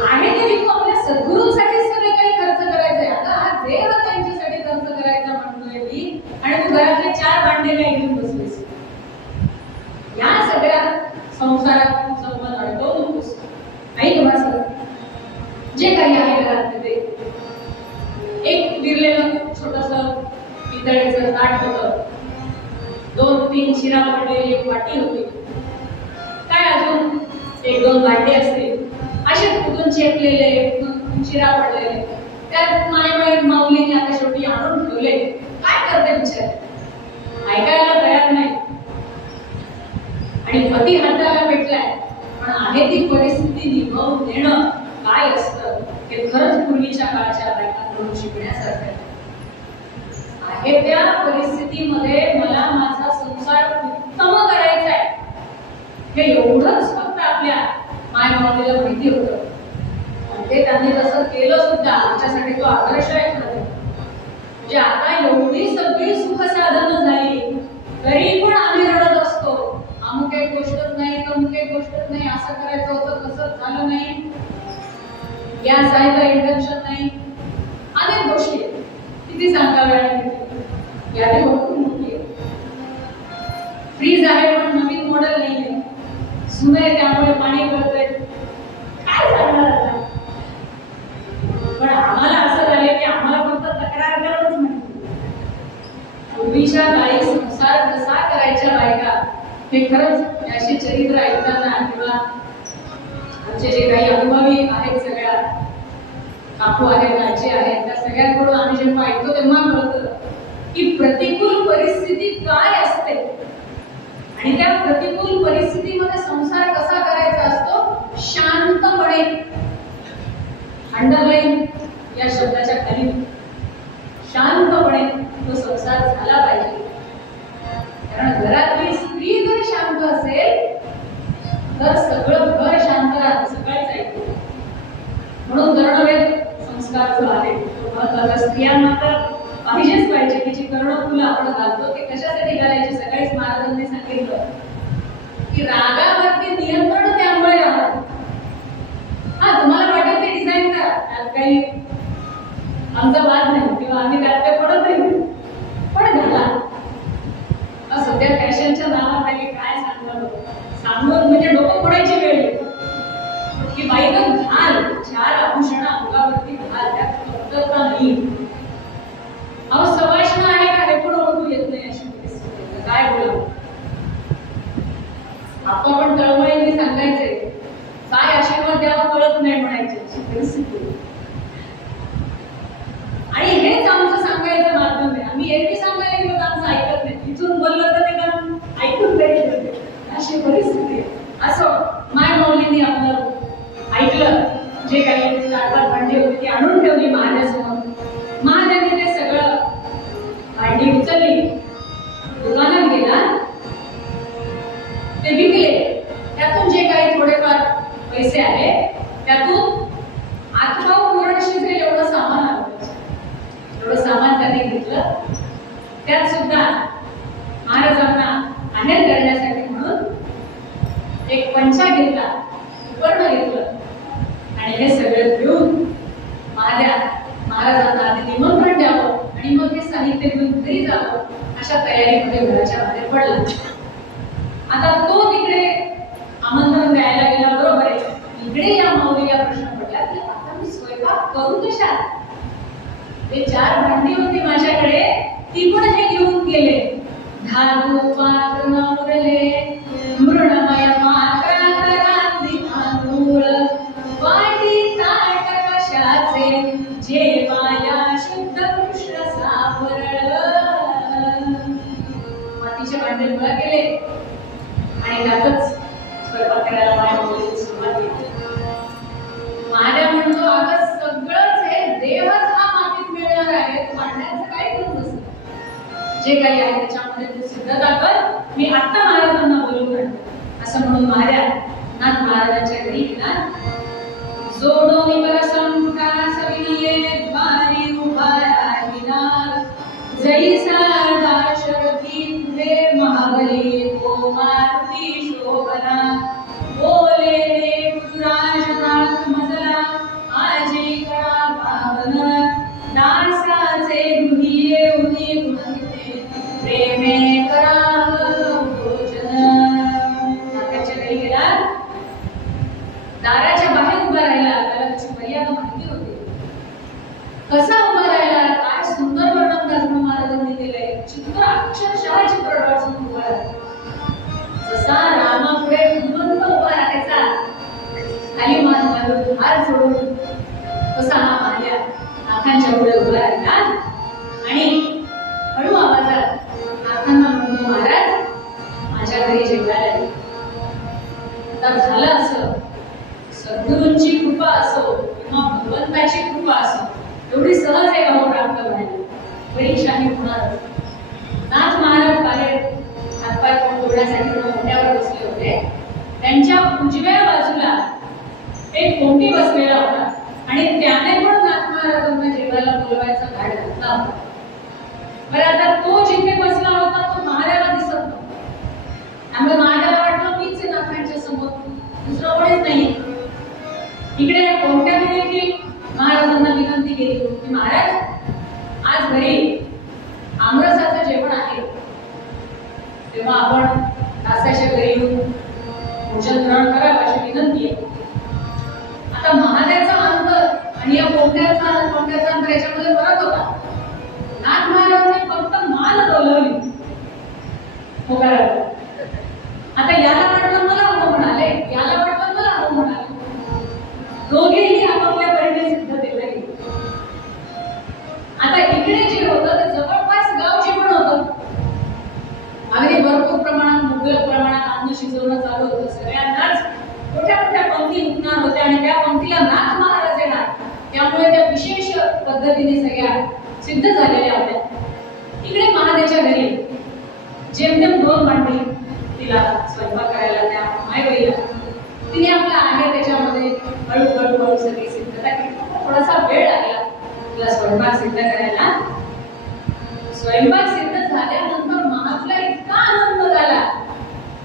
आहे ते विकू आपल्या सद्गुरूंसाठी सगळे काही खर्च करायचंय. आता हा देव त्यांच्यासाठी खर्च करायचा म्हणतोय मी, आणि तू घरातले चार भांडे काय घेऊन बसलीस? या सगळ्या संसारात तुझं मन अडकवू नकोस. ऐक माझं, जे काही आहे घरात ते एक विरलेलं छोटस पितळेचं ताट होतं, 2-3 शिरा पडलेली एक वाटी होती, काय अजून 1-2 भांडे असतील असेच कुठून चेपलेले, शिरा पडलेले. त्यात माऊलीने आता शेवटी आणून ठेवले. काय करते बिचारे? ऐकायला तयार नाही. आणि पती हाताला भेटलाय, पण आहे ती परिस्थिती निभावून देणं काय असतं हे खरंच पूर्वीच्या काळच्या बायकांकडून शिकण्यासारखं आहे. त्या परिस्थितीमध्ये मला माझा संसार उत्तम करायचा आहे हे एवढंच फक्त आपल्या मायमाऊलीला माहिती होतं. ते त्यांनी तसं केलं सुद्धा. आमच्यासाठी तो आदर्श आहे खरं. म्हणजे आता एवढी सगळी सुख साधनं झाली तरी पण आम्ही रडत असतो. अमुक एक गोष्टच नाही, अमुक एक गोष्टच नाही, असं करायचं होतं तसंच झालं नाही, गॅस आहे तर इंडक्शन नाही, अनेक गोष्टी किती सांगाव्या. यादी भरपूर मोठी आहे. फ्रीज आहे पण नवीन मॉडेल नाहीये, जुनं आहे त्यामुळे पाणी गळतंय, काय सांगणार आता? पण आम्हाला असं झालं की आम्हाला फक्त तक्रार करणंच माहिती. पूर्वीच्या काळी संसार कसा करायच्या बायका हे खरंच याचे चरित्र ऐकताना किंवा आमचे जे काही अनुभवी आहेत, सगळ्या काकू आहेत, आजी आहेत, त्या सगळ्यांकडून आम्ही जेव्हा ऐकतो तेव्हा कळतं की प्रतिकूल परिस्थिती काय असते आणि त्या प्रतिकूल परिस्थितीमध्ये संसार कसा करायचा असतो. शांतपणे, अंडरलाईन या शब्दाच्या खाली, शांतपणे तो संसार झाला पाहिजे. कारण घरातली स्त्री जर शांत असेल तर सगळं घर शांत राहतं, सगळंच ऐकतो. म्हणून कर्णवेद संस्कार जो आहे तो महत्वाचा. स्त्रियांना तर पाहिजेच पाहिजे. तिची कर्णफुलं आपण घालतो ते कशासाठी घालायची? सकाळीच महाराजांनी सांगितलं की रागावरती नियंत्रण त्यामुळे राहतं. हा, तुम्हाला वाटेल ते डिझाईन करा, त्यात काही आमचा वाद नाही किंवा आम्ही त्यात काही पडतही नाही, पण घाला. सध्या फॅशनच्या नावाखाली काय सांगून म्हणजे डोकं फोडायची वेळ येते की बाई तर घाल, 4 आभूषण अंगावरती घाल, त्यात कमतरता नाही. अहो सवाष्ण आहे का हे पण ओळखू येत नाही अशी परिस्थिती. काय बोलावं? आपण पण तळमळीने सांगायचे, काय आशीर्वाद द्यावा कळत नाही म्हणायची अशी परिस्थिती. आणि हेच आमचं सांगायचं माध्यम आहे. आम्ही एरवी सांगायला गेलो तर आमचं ऐकत नाही, तिथून बोललं तर ते काम ऐकून जायचं, अशी परिस्थिती. असं माय माऊलींनी आपलं ऐकलं. जे काही 4-5 भांडी होती ती आणून ठेवली महाराजांसमोर. महाराजांनी ते सगळं भांडी उचलली, दुकानात गेला, ते विकले. त्यातून जे काही थोडेफार पैसे आले त्यातून आत्माव पूर्ण शिजेल एवढं सामान आलं. एवढं सामान त्याने घेतलं. त्यात सुद्धा महाराजांना आनंद करण्यासाठी म्हणून एक पंचा घेतला, उपर्ण घेतलं आणि हे सगळं घेऊन महाराजांना आधी निमंत्रण द्यावं आणि मग हे साहित्य घेऊन घरी जावं अशा तयारीमध्ये घराच्या बाहेर पडला. आता तो तिकडे आमंत्रण द्यायला गेला, बरोबर आहे. इकडे या माऊलीला प्रश्न पडला की आता मी स्वयंपाक करू कशात? ते 4 भांडी होती माझ्याकडे, ती पण हे घेऊन गेले. धातू पात्र न उरले, मृणमय पात्रात रांधी तांदूळ, वाटी ताट कशाचे, जेवाया शुद्ध कृष्ण सावरळ. मातीचे भांडे गोळा केले आणि त्यातच स्वयंपाक करायला मायामुळे सुरुवात केली. महाराज म्हणतो, अगं सगळंच हे देवच हा मातीत मिळणार आहे, भांड्याचं काय करून बसलं? जे काही आहे त्याच्यामध्ये तू सिद्धता कर, मी आत्ता महाराजांना बोलवून आणतो. असं म्हणून महाराज नाथ महाराजांच्या घरी गेला जोडोनी परसंकास विनये द्वारी उभा राहिला जैसा दाशरथी तुझे महाबली तो मारुती शोभना बोले रे पुराजनाथ मजला आजी कळा पावन दासाचे गृहिये उनी गुणिते प्रेमे कराव भोजन नाकाच्या घरी गेला दाराच्या बाहेर उभा राहिला त्याला त्याची मर्यादा माहिती होती कसा उभा राहिला काय सुंदर वर्णन दासगणू महाराजांनी केलंय चित्र अक्षरशः चित्र वाचून उभा राहिला जसा रामापुढे हनुमंत उभा राहायचा खाली मान घालून हात जोडून तसा हा माल्या नाथांच्या पुढे उभा राहिला आणि हळू आवाजात नाथांना म्हणतो महाराज माझ्या घरी जेवायला ये. आता झालं असं सद्गुरूंची कृपा असो किंवा भगवंताची कृपा असो एवढी सहज आहे का हो प्राप्त व्हायला परीक्षाही होणार नाथ महाराज बाहेर हातपाय तोंड धुण्यासाठी मोठ्यावर बसले होते त्यांच्या उजव्या बाजूला एक कोंडी बसलेला होता आणि त्याने पण नाथ महाराजांना जेवायला बोलवायचा घाट घातला होता बरं आता तो जिथे बसला होता तो महाराजाला दिसत नव्हता त्यामुळे महाराजाला वाटलं मीच आहे नाथांच्या समोर दुसरं कोणीच नाही इकडे कोणत्याने देखील महाराजांना विनंती केली की महाराज आज घरी आमरसाचं जेवण आहे तेव्हा आपण दासाच्या घरी येऊन भोजन ग्रहण करावं अशी विनंती आहे आता महादेवचा अंतर आणि या कोंड्याचा अंतर याच्यामध्ये फरक होता नाथ महाराजांनी फक्त मान डोलवली आता याला वाटलं मला हो म्हणाले याला वाटलं मला हो म्हणाले दोघेही आपापल्या परीने सिद्धतेला गेले आता इकडे जे होतं ते जवळपास गाव जेवण होतं अगदी भरपूर प्रमाणात मुबलक प्रमाणात अन्न शिजवणं चालू होतं सगळ्यांनाच मोठ्या मोठ्या पंक्ती उठणार होत्या आणि त्या पंक्तीला नाथ महाराज येणार त्यामुळे त्या विशेष पद्धतीने सगळ्या सिद्ध झालेल्या होत्या इकडे महादेवच्या घरी जेमतेम 2 मांडली तिला स्वयंपाक करायला त्या मायबाईला तिने आपला आहे त्याच्यामध्ये हळूहळू सगळी सिद्धता केली थोडासा वेळ लागला तिला स्वयंपाक सिद्ध करायला स्वयंपाक सिद्ध झाल्यानंतर महादेवला इतका आनंद झाला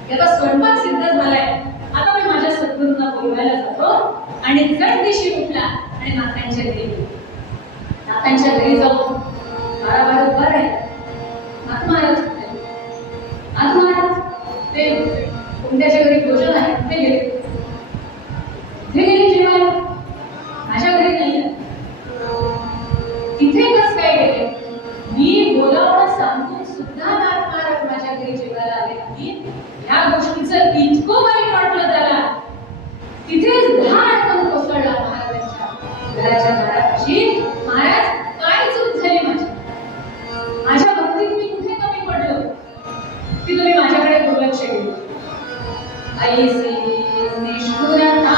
की आता स्वयंपाक सिद्ध झालाय आता मी माझ्या सद्गुरूंना बोलवायला जातो आणि जड दिशी उठला आणि नाथांच्या घरी गेला नाथांच्या घरी जाऊन बाराबार उभा राहिला नाथ महाराज नाथ महाराज ते कोणत्याच्या घरी भोजन आहे ते गेले तिथे गेले जेवायला माझ्या घरी नाही तिथे कस काय गेले मी बोलावणं सांगून सुद्धा नाथ महाराज माझ्या घरी जेवायला आले नाही ह्या गोष्टीचं इतकं वाईट वाटलं त्याला तिथेच धाड करून कोसळला महाराजांच्या घराच्या दाराशी महाराज काय चूक झाली माझ्या भक्तीत मी कुठे कमी पडलो की तुम्ही माझ्याकडे दुर्लक्ष केलं ऐसे निष्ठुरता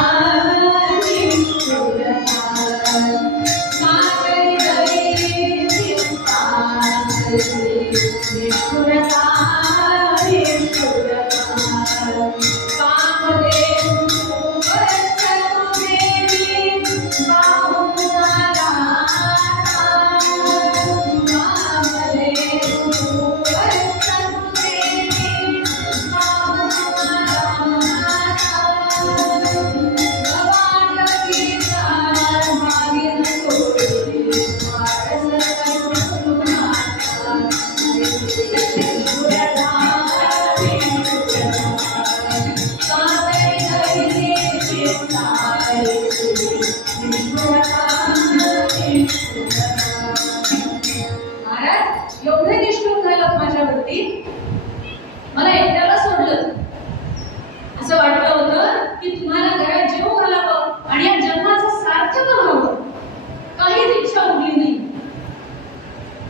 एवढे निष्ठुर झालं माझ्यावरती मला एकट्याला सोडलं असं वाटलं होतं की तुम्हाला घरात जेव घालावं आणि या जन्माचं सार्थक व्हावं काहीच इच्छा उरली नाही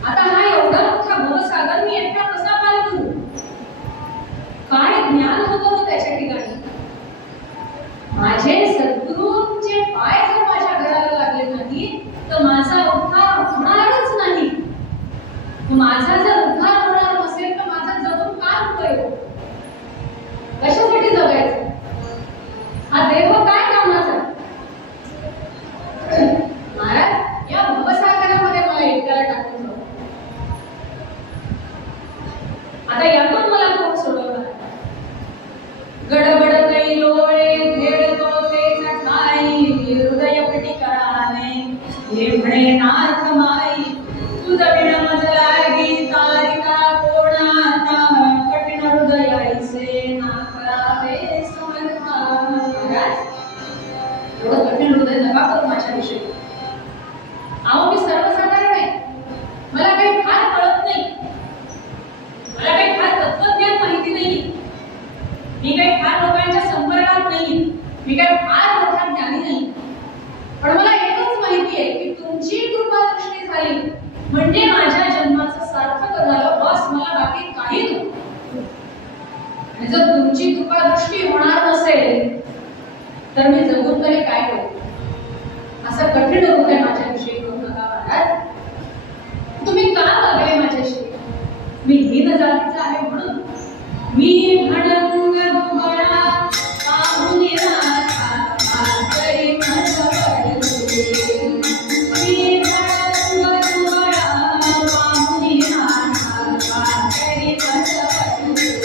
आता हा एवढा मोठा भवसागर मी एकटा कसा पार करू काय ज्ञान होतं त्याच्या ठिकाणी माझे सद्गुरूंचे पाय जर माझ्या घराला लागले नाही तर माझा उद्धार होणारच नाही माझा जर उद्धार होणार नसेल तर माझा जगून काय उपयोग कशासाठी जगायचं हा देह काय कामाचा नका करू माझ्याविषयी. अहो, मी सर्वसाधारण आहे. मला काही फार कळत नाही. मला काही फार तत्वज्ञान माहिती नाही. मी काही फार लोकांच्या संपर्कात नाही. मी काही फार मोठा ज्ञानी नाही. पण मला एकच माहिती आहे की तुमची कृपा दृष्टी झाली म्हणजे माझ्या जन्माचं सार्थक झालं. बस, मला बाकी काही नको. आणि जर तुमची कृपा दृष्टी होणार नसेल तर मी जगून तरी काय करू? असं कठीण होत आहे माझ्याविषयी करू नका महाराज. तुम्ही का वागले माझ्याशी? मी हीन जातीचा आहे म्हणून? मी भडंग दुबळा पाहून राधा तरी माझं पडले. मी भडंग दुबळा पाहून राधा तरी माझं पडले.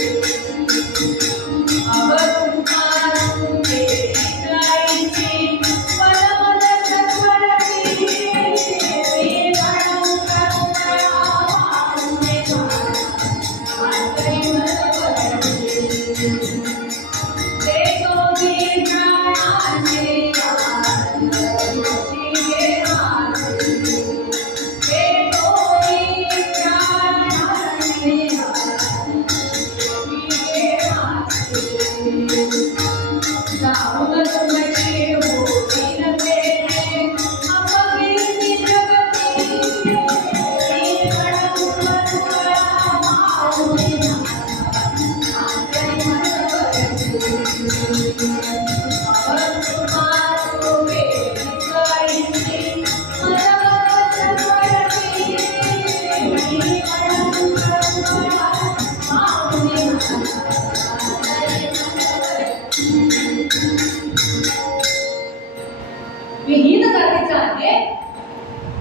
मी हीन जातीचा आहे.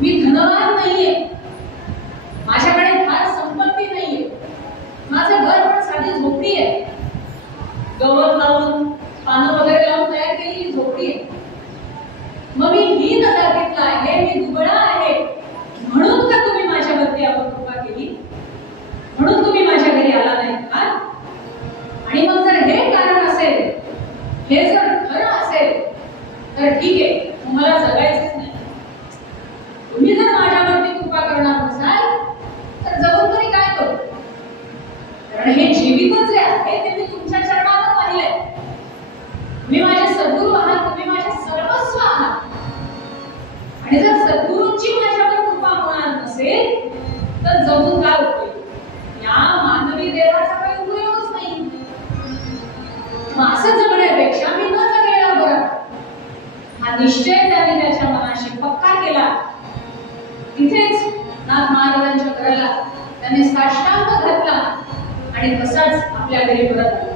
मी धनवान नाहीये. माझ्याकडे फार संपत्ती नाहीये. माझं घर पण साधी झोपडी आहे. गवत लावून पानं वगैरे लावून तयार केलेली झोपडी आहे. मग मी हीन जातीतला आहे. मी दुबळा आहे. म्हणून का तुम्ही माझ्यावरती आपण कृपा केली? म्हणून तुम्ही माझ्या घरी आला नाही का? आणि मग जर हे कारण असेल, हे जर खरं असेल तर ठीक आहे, मला जगायचंच नाही. तुम्ही जर माझ्यावरती कृपा करणार नसाल तर जगून तरी काय करू? कारण हे जीवित जे आहे ते मी तुमच्या चरणावर पाहिले. तुम्ही माझे सद्गुरू आहात. तुम्ही माझे सर्वस्व आहात. आणि जर सद्गुरूंची माझ्यावर कृपा होणार नसेल तर जगून काय उपयोग? या मानवी देहाचा काही उपयोगच नाही. मग असं जगण्यापेक्षा मी न जगलेला बरं. हा निश्चय त्याने त्याच्या मनाशी पक्का केला. तिथेच नाथ महाराजांच्या घराला त्याने साष्टांग घातला आणि तसाच आपल्या घरी परत आला.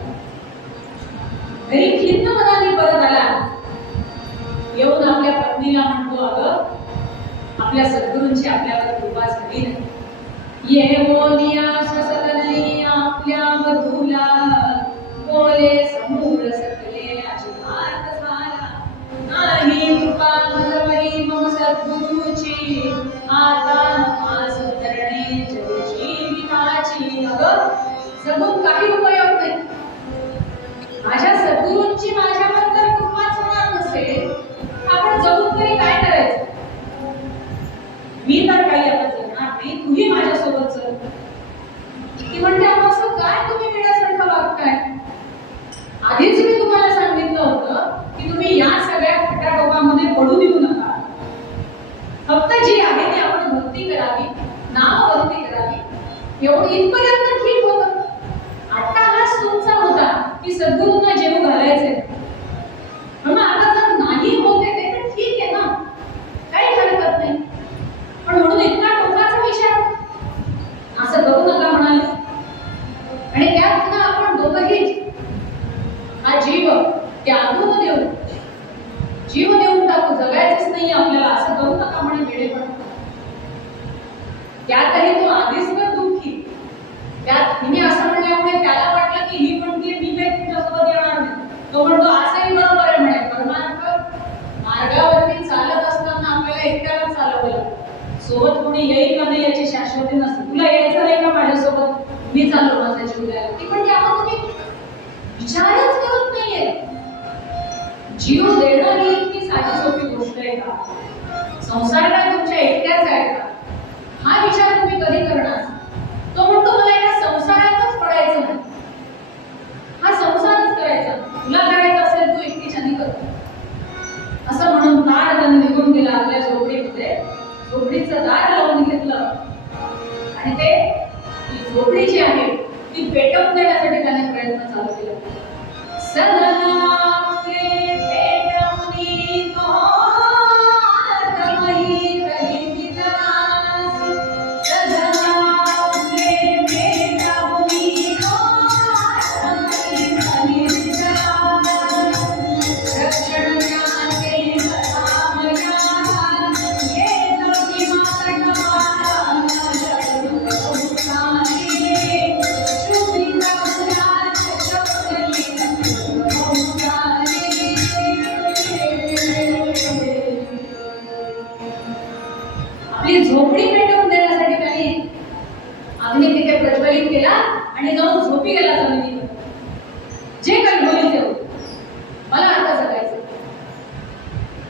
घरी खिन्न मनाने परत आला. येऊन आपल्या पत्नीला म्हणतो, अगं, आपल्या सद्गुरूंची आपल्यावर कृपा झाली नाही. ये बोलिया ससदनी आपल्या वधूला, बोले समूळ सकले अजिबात झाला. नाही कृपा मजवरी मम सद्गुरूची, आता नमाज करणे जग जीविताची. अगं, जगून काही उपयोग नाही. माझ्या सद्गुरूंची माझ्यावर जर कृपाच होणार नसेल, आपण जगून तरी काय करायचं? मी तर काही आता जगणार नाही. तुम्ही माझ्यासोबत चल. ती म्हणते, असं काय तुम्ही वेड्यासारखं वागताय? आधीच मी तुम्हाला सांगितलं होतं की तुम्ही या सगळ्या खटाटोपामध्ये पडू देऊ नका. फक्त जी आहे ती आपण भक्ती करावी, नाम भक्ती करावी, एवढं इथपर्यंत ठीक होतं. आता हाच तुमचा होता की सद्गुरूंना जेवू घालायचे. पण आता जर नाही होते ते तर ठीक आहे ना, काही हरकत नाही. पण म्हणून इतका टोकाचा विचार असं करू नका म्हणाले. आणि त्यात पुन्हा आपण दोघंही हा जीव त्यागून देऊ, जीव देऊन टाकू, जगायचंच नाही आपल्याला, असं करू नका म्हणे वेळेपण. त्यातही तो आधीच तर दुःखी. त्यात हिने असं म्हणल्यामुळे त्याला वाटलं की ही म्हणते मी काही तुमच्यासोबत येणार नाही. तो म्हणतो असंही बरोबर आहे म्हणे. परमार्थ मार्गावरती चालत असताना आपल्याला एकट्याला चालवलं लागतं. सोबत कोणी येईल का नाही याची शाश्वती नसते. तुला यायचं नाही का माझ्यासोबत? मी चाललो माझा जीव द्यायला. ती म्हणजे आपण तुम्ही विचारच करत नाहीये. जीव देणं ही इतकी साधी सोपी गोष्ट आहे का? संसार काय तुमच्या एकट्याच आहे का? हा विचार तुम्ही कधी करणार? तो म्हणतो मला या संसारातच पडायचं नाही, हा संसारच करायचा, तुला करायचा असेल तू एकटीच्याने कर असं म्हणून ताड त्याने निघून गेला आपल्या झोपडीमध्ये. झोपडीचं दार लावून घेतलं आणि ते ती झोपडी जी आहे ती पेटवून देण्यासाठी त्याने प्रयत्न चालू केला. सदना के पेटवणी तो आत्मही रही विलास. सदना के पेटवणी तो आत्मही रही विलास. रक्षण ज्ञाते कथामया ये दोघी मातृकाला आपली झोपडी पेटवून देण्यासाठी त्यांनी अग्नी तिथे प्रज्वलित केला आणि जाऊन झोपी गेला जमिनीवर. जे काही होईल ते मला आता जगायचं.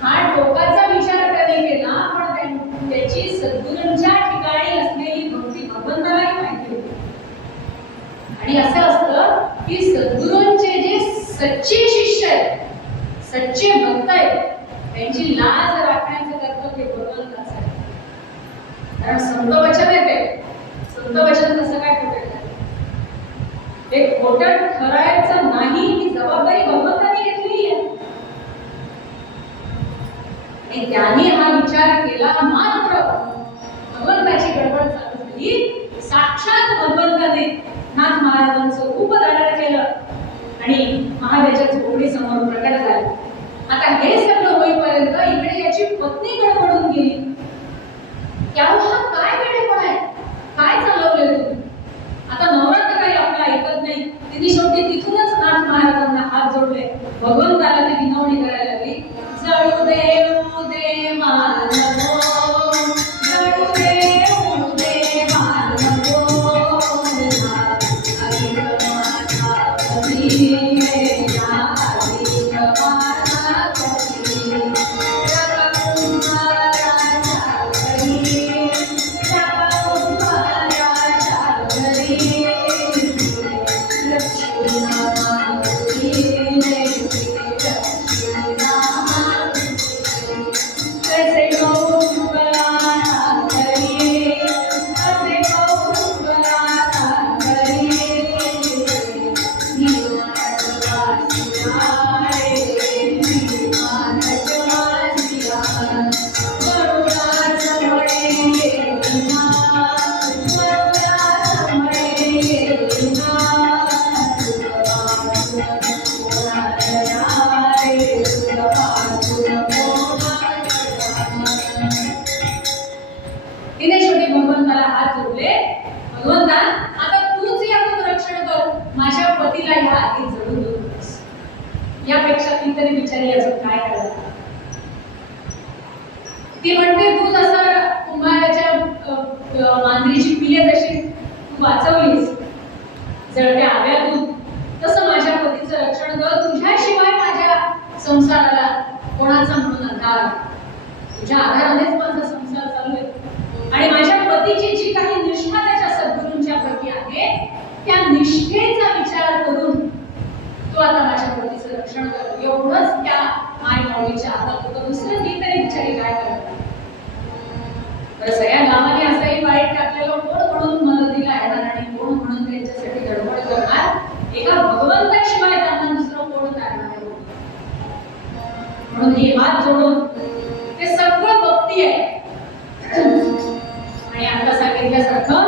हा टोकाचा विचार त्याने केला, पण त्याची सद्गुरूंच्या ठिकाणी असलेली भक्ती भगवंतालाही माहिती होती. आणि असं असतं की सद्गुरूंचे जे सच्चे शिष्य आहेत, सच्चे भक्त आहेत, त्यांची लाज राखण्याचं कर्तव्य भगवंताचं आहे. कारण संत वचन येते, संत वचन कसं काय खोटं ठरतं? ते खोटं ठरायचं नाही ही जबाबदारी भगवंतांनी घेतलेली आहे. आणि त्यांनी हा विचार केला मात्र भगवंताची गडबड चालू झाली. साक्षात भगवंताने नाथ महाराजांचं रूप धारण केलं आणि महादेवाच्या झोपडी समोर प्रकट झाले. आता हे सगळं होईपर्यंत इकडे याची पत्नी गडबडून गेली. त्यामुळे काय वेळेपण आहे, काय चालवलंय तुम्ही? आता नवरा तर काही आपला ऐकत नाही. तिने शेवटी तिथूनच नाथ महाराजांना हात जोडले, भगवंताला ती विनवणी करायला लागली. जळू दे उडू दे माल नको, जळू दे उडू दे माल नको, अगिर माझा पती मेरा अगिर माझा पती, जगा कुंभाराच्या घरी, जगा कुंभाराच्या घरी, लक्ष्मी नामावली कैसे गौ गलाना करिए, कैसे गौ गलाना करिए, दीवान वासियारे, दीवान वासिया, गरुड़ा संभळे बिना, गरुड़ा संभळे बिना, तिने शेवटी भगवंताला हात जोडले. भगवंता आता तूच यातून रक्षण कर, माझ्या पतीला ह्या आधी जळू देऊ नकोस. यापेक्षा ती तरी बिचारी अजून काय करणार? ती म्हणते तू जसं कुंभाराच्या मांजरीची पिले जशी तू वाचवलीस जळत्या आव्यातून, तसं माझ्या पतीचं रक्षण कर. तुझ्याशिवाय माझ्या संसाराला कोणाचा म्हणून आधार, तुझ्या आधारानेच माझा संसार चालू आहे. आणि माझ्या पतीची जी काही निष्ठा त्याच्या सद्गुरूंच्या प्रती आहे, त्या निष्ठेचा विचार करून तू आता माझ्या पतीचं रक्षण कर. एवढंच त्या माय माऊलीच्या हातात होतं. दुसरं ती तरी बिचारी काय करणार? तर सगळ्या गावाने असंही वाईट टाकलेलं, कोण म्हणून मदतीला येणार आणि कोण म्हणून त्यांच्यासाठी धडपड करणार? एका भगवंताशिवाय त्यांना दुसरं कोण करणार आहे? म्हणून ही हात जोडून ते सगळं भक्ती आहे. आणि आता सांगितल्यासारखं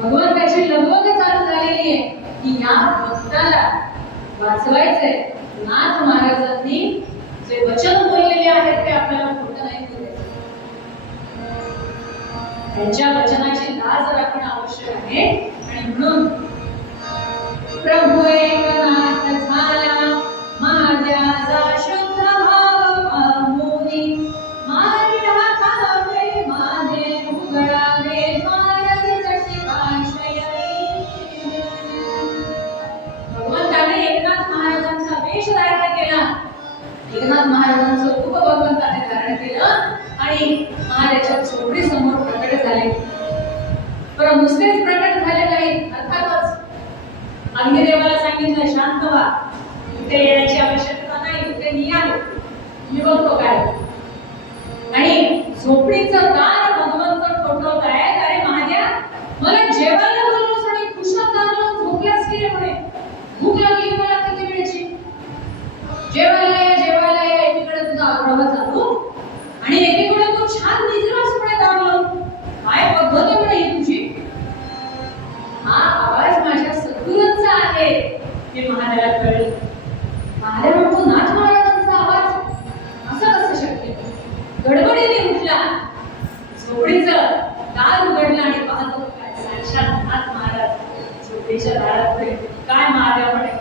भगवंताची लगबग चालू झालेली आहे की या भक्ताला वाचवायचंय. नाथ महाराजांनी जे वचन बोललेले आहेत ते आपल्याला खोटं नाही बोलायचं. त्यांच्या वचनाची लाज राखणं आवश्यक आहे. आणि म्हणून प्रभू एकनाथ झाला माझ्याचा शुद्ध भाव पाहुनी, माझ्या कावे माझे उघडावे भारतीचा शिवाशयी. भगवंताने एकनाथ महाराजांचा वेश धारण केला. एकनाथ महाराजांचं रूप भगवंताने धारण केलं आणि महाराजांच्या झोपडी समोर प्रकट झाले. पण नुसतेच प्रकट झाले नाही, अर्थातच अग्निदेवाला सांगितलं शांत व्हा, इथे येण्याची आवश्यकता नाही, इथे मी आहे, मी बघतो काय. आणि झोपडीचं दार भगवंत ठोठवत आहे, अरे महादेवा मला जेवायला बोलवलं आणि कुशात दार लावून झोपल्यास की म्हणे, भूक लागली मला किती वेळची, जेवायला या एकीकडे तुझा आग्रह चालू आणि एकीकडे तू छान निजलास म्हणे दार लावून, काय पद्धत आहे म्हणे ही तुझी. हा आवाज माझ्या सद्गुरूंचा आहे हे महादेवाला कळलं. महादेव म्हणतो नाथ महाराजांचा आवाज, असं कसं शक्य. गडबडीने उठला, झोपडीचं दार उघडलं आणि पाहतो काय साक्षात नाथ महाराज झोपडीच्या दारापुढे. काय महादेव म्हणे,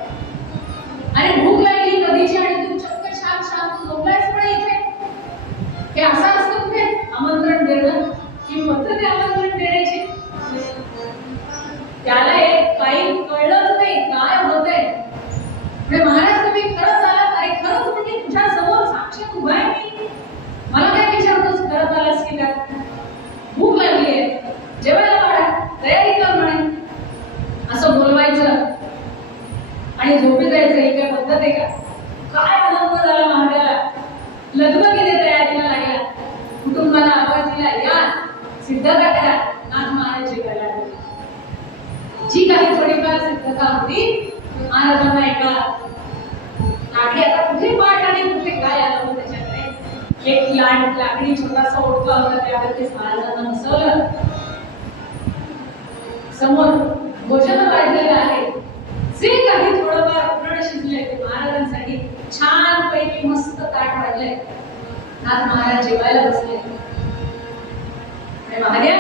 अरे भूक लागली कधीची आणि तू चक्क छान शांत झोपलायस म्हणे इथे. हे असं असतं कुठे आमंत्रण देणं, ही पद्धत आहे आमंत्रण देण्याची. त्याला एक काही कळलंच नाही काय होतंय. म्हणजे महाराज तुम्ही खरंच आलात, अरे खरंच म्हणजे तुझ्या समोर साक्षात उभा आहे मी, मला काय विचारतोस, खरंच आलास की काय, भूक लागली आहे, जेवायला वाढा, तयारी कर म्हणे, असं बोलवायचं आणि झोपी जायचं. ही काय पद्धत आहे का. काय आनंद झाला महादेवाला, लगबगीने तयारीला लागला, कुटुंबाला आवाज दिला, या सिद्धता करा, नाथ महाराज जेवायला लागले. जी काही थोडीफार सिद्धता होती महाराजांना एका लाकडी, आता कुठे पाठ आणि कुठे काय आलं होतं त्याच्याकडे, एक लाकडी छोटासा ओढका होता, त्यावरतीच महाराजांना बसवलं. समोर भोजन वाढलेलं आहे, जे काही थोडंफार पुरण शिजलंय ते महाराजांसाठी छान पैकी मस्त ताट वाढलंय. नाथ महाराज जेवायला बसले. महादेव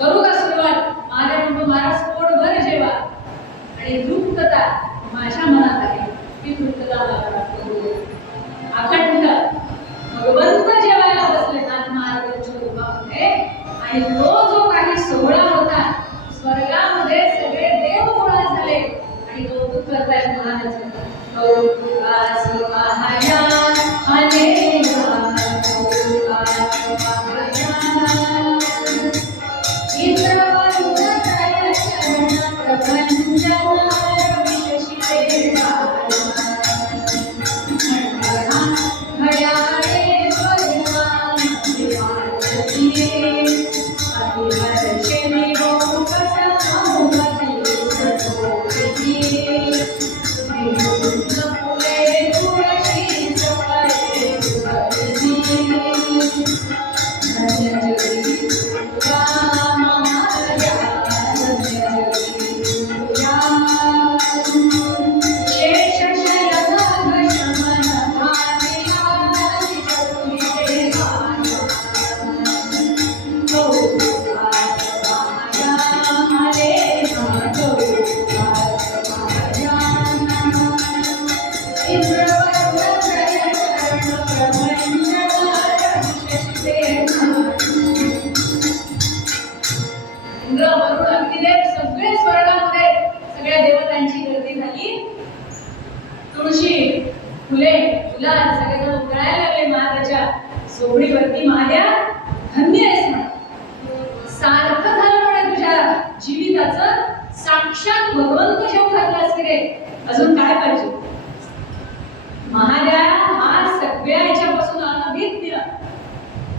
करू का सुरुवात. महादेव म्हणतो महाराज पोटभर जेवा आणि तृप्तता माझ्या मनात आहे, ती तृप्तता मला करू. अखंड भगवंत जेवायला बसले नाथ महाराजांच्या रूपामध्ये. आणि तो जो काही सोहळा होता, स्वर्गामध्ये सगळे देव गोळा झाले आणि कौतुक करतायत महाराजांचं. कौतुकास पाहया अनेका, कौतुकास पाहया इंद्रवरुण त्रय चरण प्रपंचनार विशशिते घड्याळे स्वर्गान दिवाळतीये अतिवर्षे निरोप समाभूती सतोषिये निरुद्ध फुले तुळशी सफळे सुगंधिये धन्य जगी तुझ्या महाराजा, धन्य जगी तुझ्या शेष शयन घशमन भाविया जगुविते भाया. कौतुकास पाहया हरेहा, कौतुकास पाहया इंद्रवरुण त्रय चरण प्रपंचनार विशशिते इंद्र वरुण अग्निदेव सगळे स्वर्गामध्ये सगळ्या देवतांची गर्दी झाली. तुळशी फुले फुलात सगळेजण उधळायला लागले महाराजाच्या सोहळीवरती. महादेव धन्य आहेस म्हणा, सार्थ झालं म्हणे तुझ्या जीविताचं, साक्षात भगवंत जेव घातलास की रे, अजून काय पाहिजे. महादेव हा सगळ्या याच्यापासून अनभिज्ञ,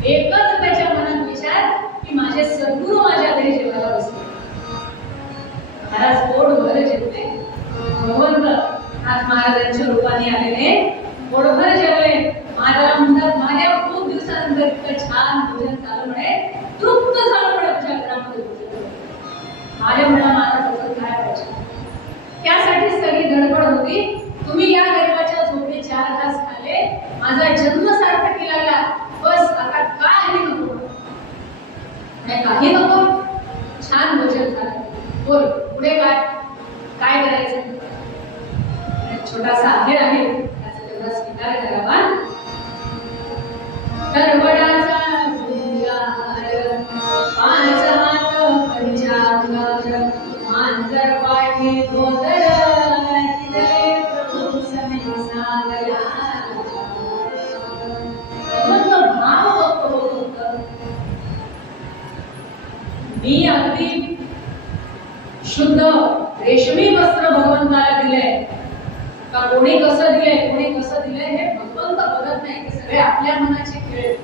एकच त्याच्या मनात विचार की माझे सद्गुरू माझ्या घरी जेवायला बसले. महाराज पोटभर जेवले. भगवंत नाथ महाराजांच्या रूपाने आलेले पोटभर जेवले. महादेव म्हणतात महादेव खूप दिवसानंतर इतकं छान भोजन झालं म्हणे, तृप्त झालं म्हणे तुझ्या घरामध्ये भोजन. महादेव म्हणा महाराज अजून काय पाहिजे. त्यासाठी सगळी गडबड होती. तुम्ही या गरीबाच्या झोपडी 4 घास खाल्ले, माझा जन्म सार्थकी लागला, बस आता काही नको. काही नको, छान भोजन झालं, बोल पुढे काय काय करायचं. छोटासा आहेर आहे, त्याचा तेवढा स्वीकार करावा. करवडाचा 5 हात पंचांगार मी अगदी शुद्ध रेशमी वस्त्र भगवंताला दिलंय का कोणी कसं दिलंय कोणी कसं दिलंय हे भगवंत बघत नाही, ते सगळे आपल्या मनाचे खेळ.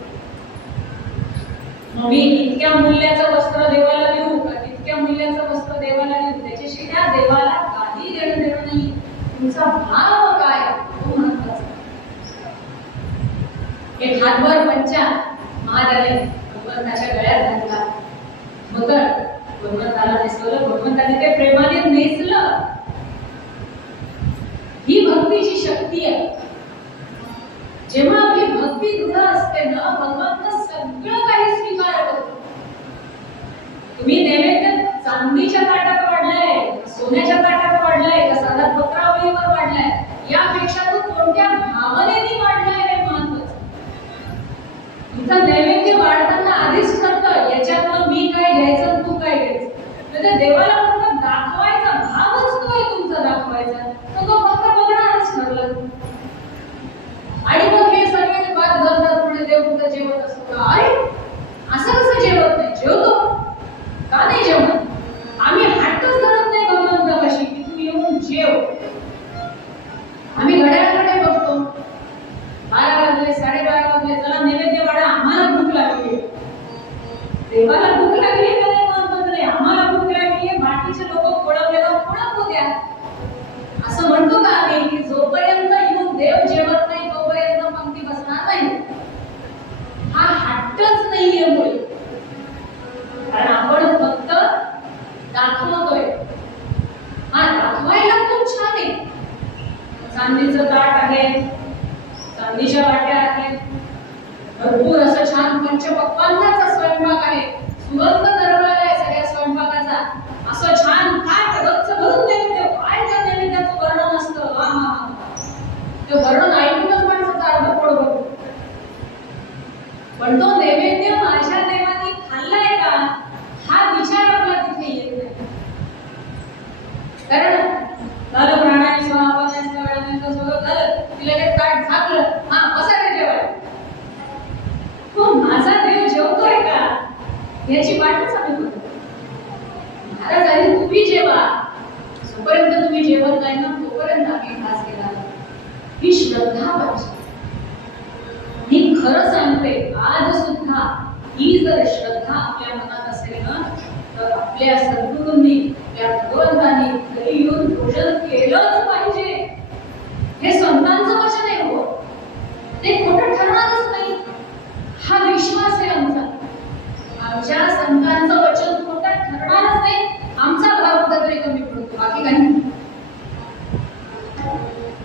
मग मी इतक्या मूल्याचं वस्त्र देवाला देऊ का तितक्या मूल्याचं वस्त्र देवाला देऊ, त्याच्याशी त्या देवाला काही देणं देणं नाही. तुमचा भाव काय तो महत्वाचा. एक हातभर पंचा महादेवाने भगवंताच्या गळ्यात घातला, मगर भगवंताला नेसवलं, भगवंताने ते प्रेमाने नेसलं. ही भक्तीची शक्ती आहे. जेव्हा आपली भक्ती दृढ असते ना, भगवंत सगळं काही स्वीकार करतो. तुम्ही नैवेद्य चांदीच्या ताटात वाढलाय, सोन्याच्या ताटात वाढलाय, का साधा पत्रावळीवर वाढलाय, यापेक्षा तो कोणत्या भावनेने वाढलाय हे महत्वाचं. तुमचा नैवेद्य वाढताना आधीच ठरतं याच्यातलं मी काय घ्यायचं तू काय घ्यायचं. म्हणजे देवाला फक्त दाखवायचा भावच तो आहे तुमचा दाखवायचा, तर तो फक्त बघणारच ठरलं. आणि मग हे सगळे बात घालतात म्हणजे देव कुठं जेवत असतो का? अरे असं कसं जेवत नाही? जेवतो का नाही जेवत? आम्ही हट्टच धरत नाही भगवंतापाशी की तू येऊन जेव. आम्ही घड्याळाकडे बघतो, 12 वाजले 12:30 वाजले, चला नैवेद्य वाढा, आम्हाला भूक लागली. देवाला भूक लागली का नाही महत्वाचं नाही, आम्हाला भूक लागली, बाकीचे लोक खोळवलेला खोळवू द्या असं म्हणतो का आम्ही की जोपर्यंत येऊन देव जेवत नाही तोपर्यंत पंक्ती बसणार नाही? हा हट्टच नाहीये मुळे, कारण आपण फक्त दाखवतोय. हा दाखवायला खूप छान आहे, चांदीचं ताट आहे, चांदीच्या वाट्या आहेत, भरपूर असं छान पंचपक्वान्नाचा स्वयंपाक आहे, सुगंध दरवळालाय सगळ्या स्वयंपाकाचा, असं छान ताट गच्च भरून नैवेद्य. काय त्या नैवेद्याचं वर्णन असतं, हा हा हा, ते वर्णन ऐकूनच माणसाचं अर्ध पोट भरतो. पण तो नैवेद्य माझ्या देवाने खाल्लाय का हा विचार आपला तिथे येत नाही. कारण झालं प्राणायाम समापन सगळं झालं, तिला ते ताट झाकलं, हा बसा रे जेवायला. तो माझा देव जेवतोय का याची वाटच आम्ही बघतो. महाराज आधी तुम्ही जेवा, जोपर्यंत तुम्ही जेवत नाही ना तोपर्यंत आम्ही घास केला. ही श्रद्धा पाहिजे. मी खरं सांगते, आज सुद्धा ही जर श्रद्धा आपल्या मनात असेल ना तर आपल्या सद्गुरूंनी त्या भगवंतांनी घरी येऊन भोजन केलंच पाहिजे. हे संतांचं वचन आहे, हो ते खोटं ठरणारच नाही. हा विश्वास आहे आमचा. आमच्या संतांचं वचन खोटं ठरणारच नाही. आमचा भाव कुठेतरी कमी पडतो, बाकी काही नाही.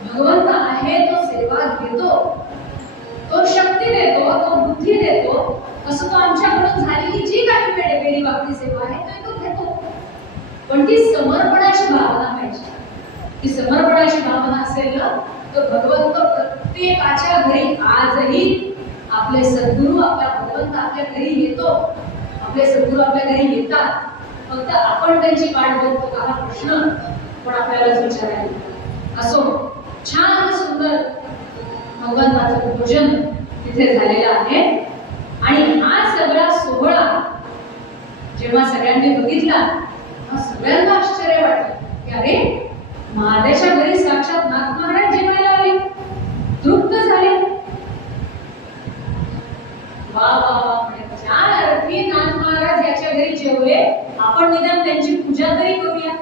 भगवंत आहे तो सेवा घेतो, तो शक्ती देतो, तो बुद्धी देतो. असं तो आमच्याकडून झालेली जी काही वेडी वाकडी सेवा आहे तो घेतो. पण ती समर्पणाची भावना पाहिजे. ती समर्पणाची भावना असेल ना तर भगवंत प्रत्येकाच्या घरी आजही आपले सद्गुरू, आपला भगवंत आपल्या घरी येतो. आपले सद्गुरू आपल्या घरी येतात. फक्त आपण त्यांची वाट बघतो का हा प्रश्न पण आपल्यालाच विचारायला. असो छान सुंदर भगवंताचं पूजन तिथे झालेलं आहे. आणि हा सगळा सोहळा जेव्हा सगळ्यांनी बघितला सगळ्यांना आश्चर्य वाटलं की अरे महादेवाच्या घरी साक्षात नाथ महाराज जेवायला आले, तृप्त झाले. वा वा वा, ज्या अर्थी नाथ महाराज याच्या घरी जेवले आपण निदान त्यांची पूजा तरी करूया.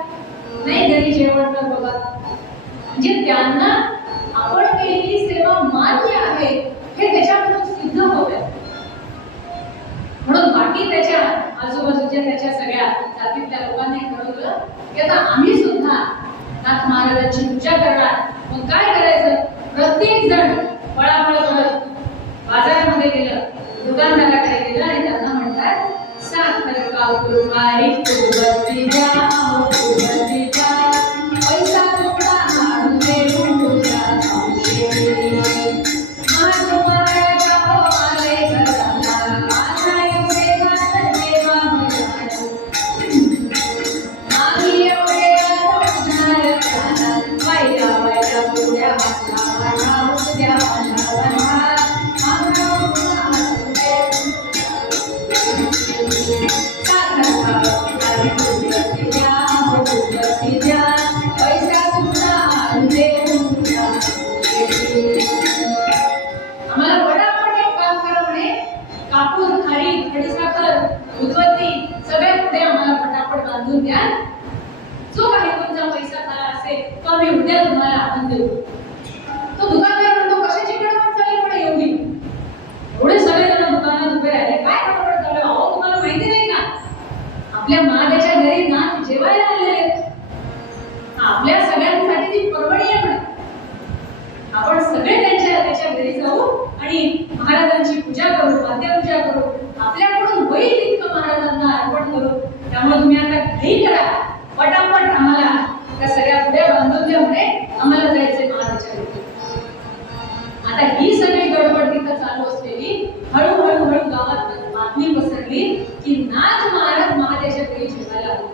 नाही घरी जेवण तर बघा, म्हणजे त्यांना आपण केलेली सेवा मान्य आहे हे त्याच्याकडून सिद्ध होत आहे. म्हणून बाकी त्याच्या आजूबाजूच्या त्याच्या सगळ्या जातीतल्या लोकांनी ठरवलं की आता आम्ही सुद्धा नाथ महाराजांची पूजा करणार. मग काय करायचं? प्रत्येक जण पळापळ करत बाजारामध्ये गेलं, दुकानदाराकडे गेलं आणि त्यांना म्हणतात साखर कापूर बारीक उगवती द्या, उगवती द्या, पैसा तुकडा आणून देऊ तुझ्या औषधी. महात्माराजा आले घराला, आलाय सेवात देवा भजन. आम्ही एवढे आलोचणार झाला, वाईला वाईला पुढ्या वाटा उद्या वाटा. साखर असते तो आम्ही उद्या तुम्हाला आणून देऊ. तो दुकानदार म्हणतो कशाची गडबड चालली पण एवढी? एवढे सगळे जण दुकानात उभे राहिले, काय गडबड चालू? अहो तुम्हाला माहिती नाही का, आपल्या महादेच्या घरी नाथ जेवायला आलेले आहेत. आपल्या सगळ्यांसाठी ती पर्वणी आहे म्हणे. आपण सगळे त्याच्या घरी जाऊ आणि महाराजांची पूजा करू, वाद्यपूजा करू, आपल्याकडून होईल इतकं महाराजांना अर्पण करू. त्यामुळे तुम्ही आता घाई करा, पटापट आम्हाला त्या सगळ्या पुढे बांधून द्या म्हणे, आम्हाला जायचंय महाराजांच्या घरी. आता ही सगळी गडबड तिथं चालू असलेली हळूहळू गावात बातमी पसरली की नाथ महाराज महादेच्या घरी जेवायला आले.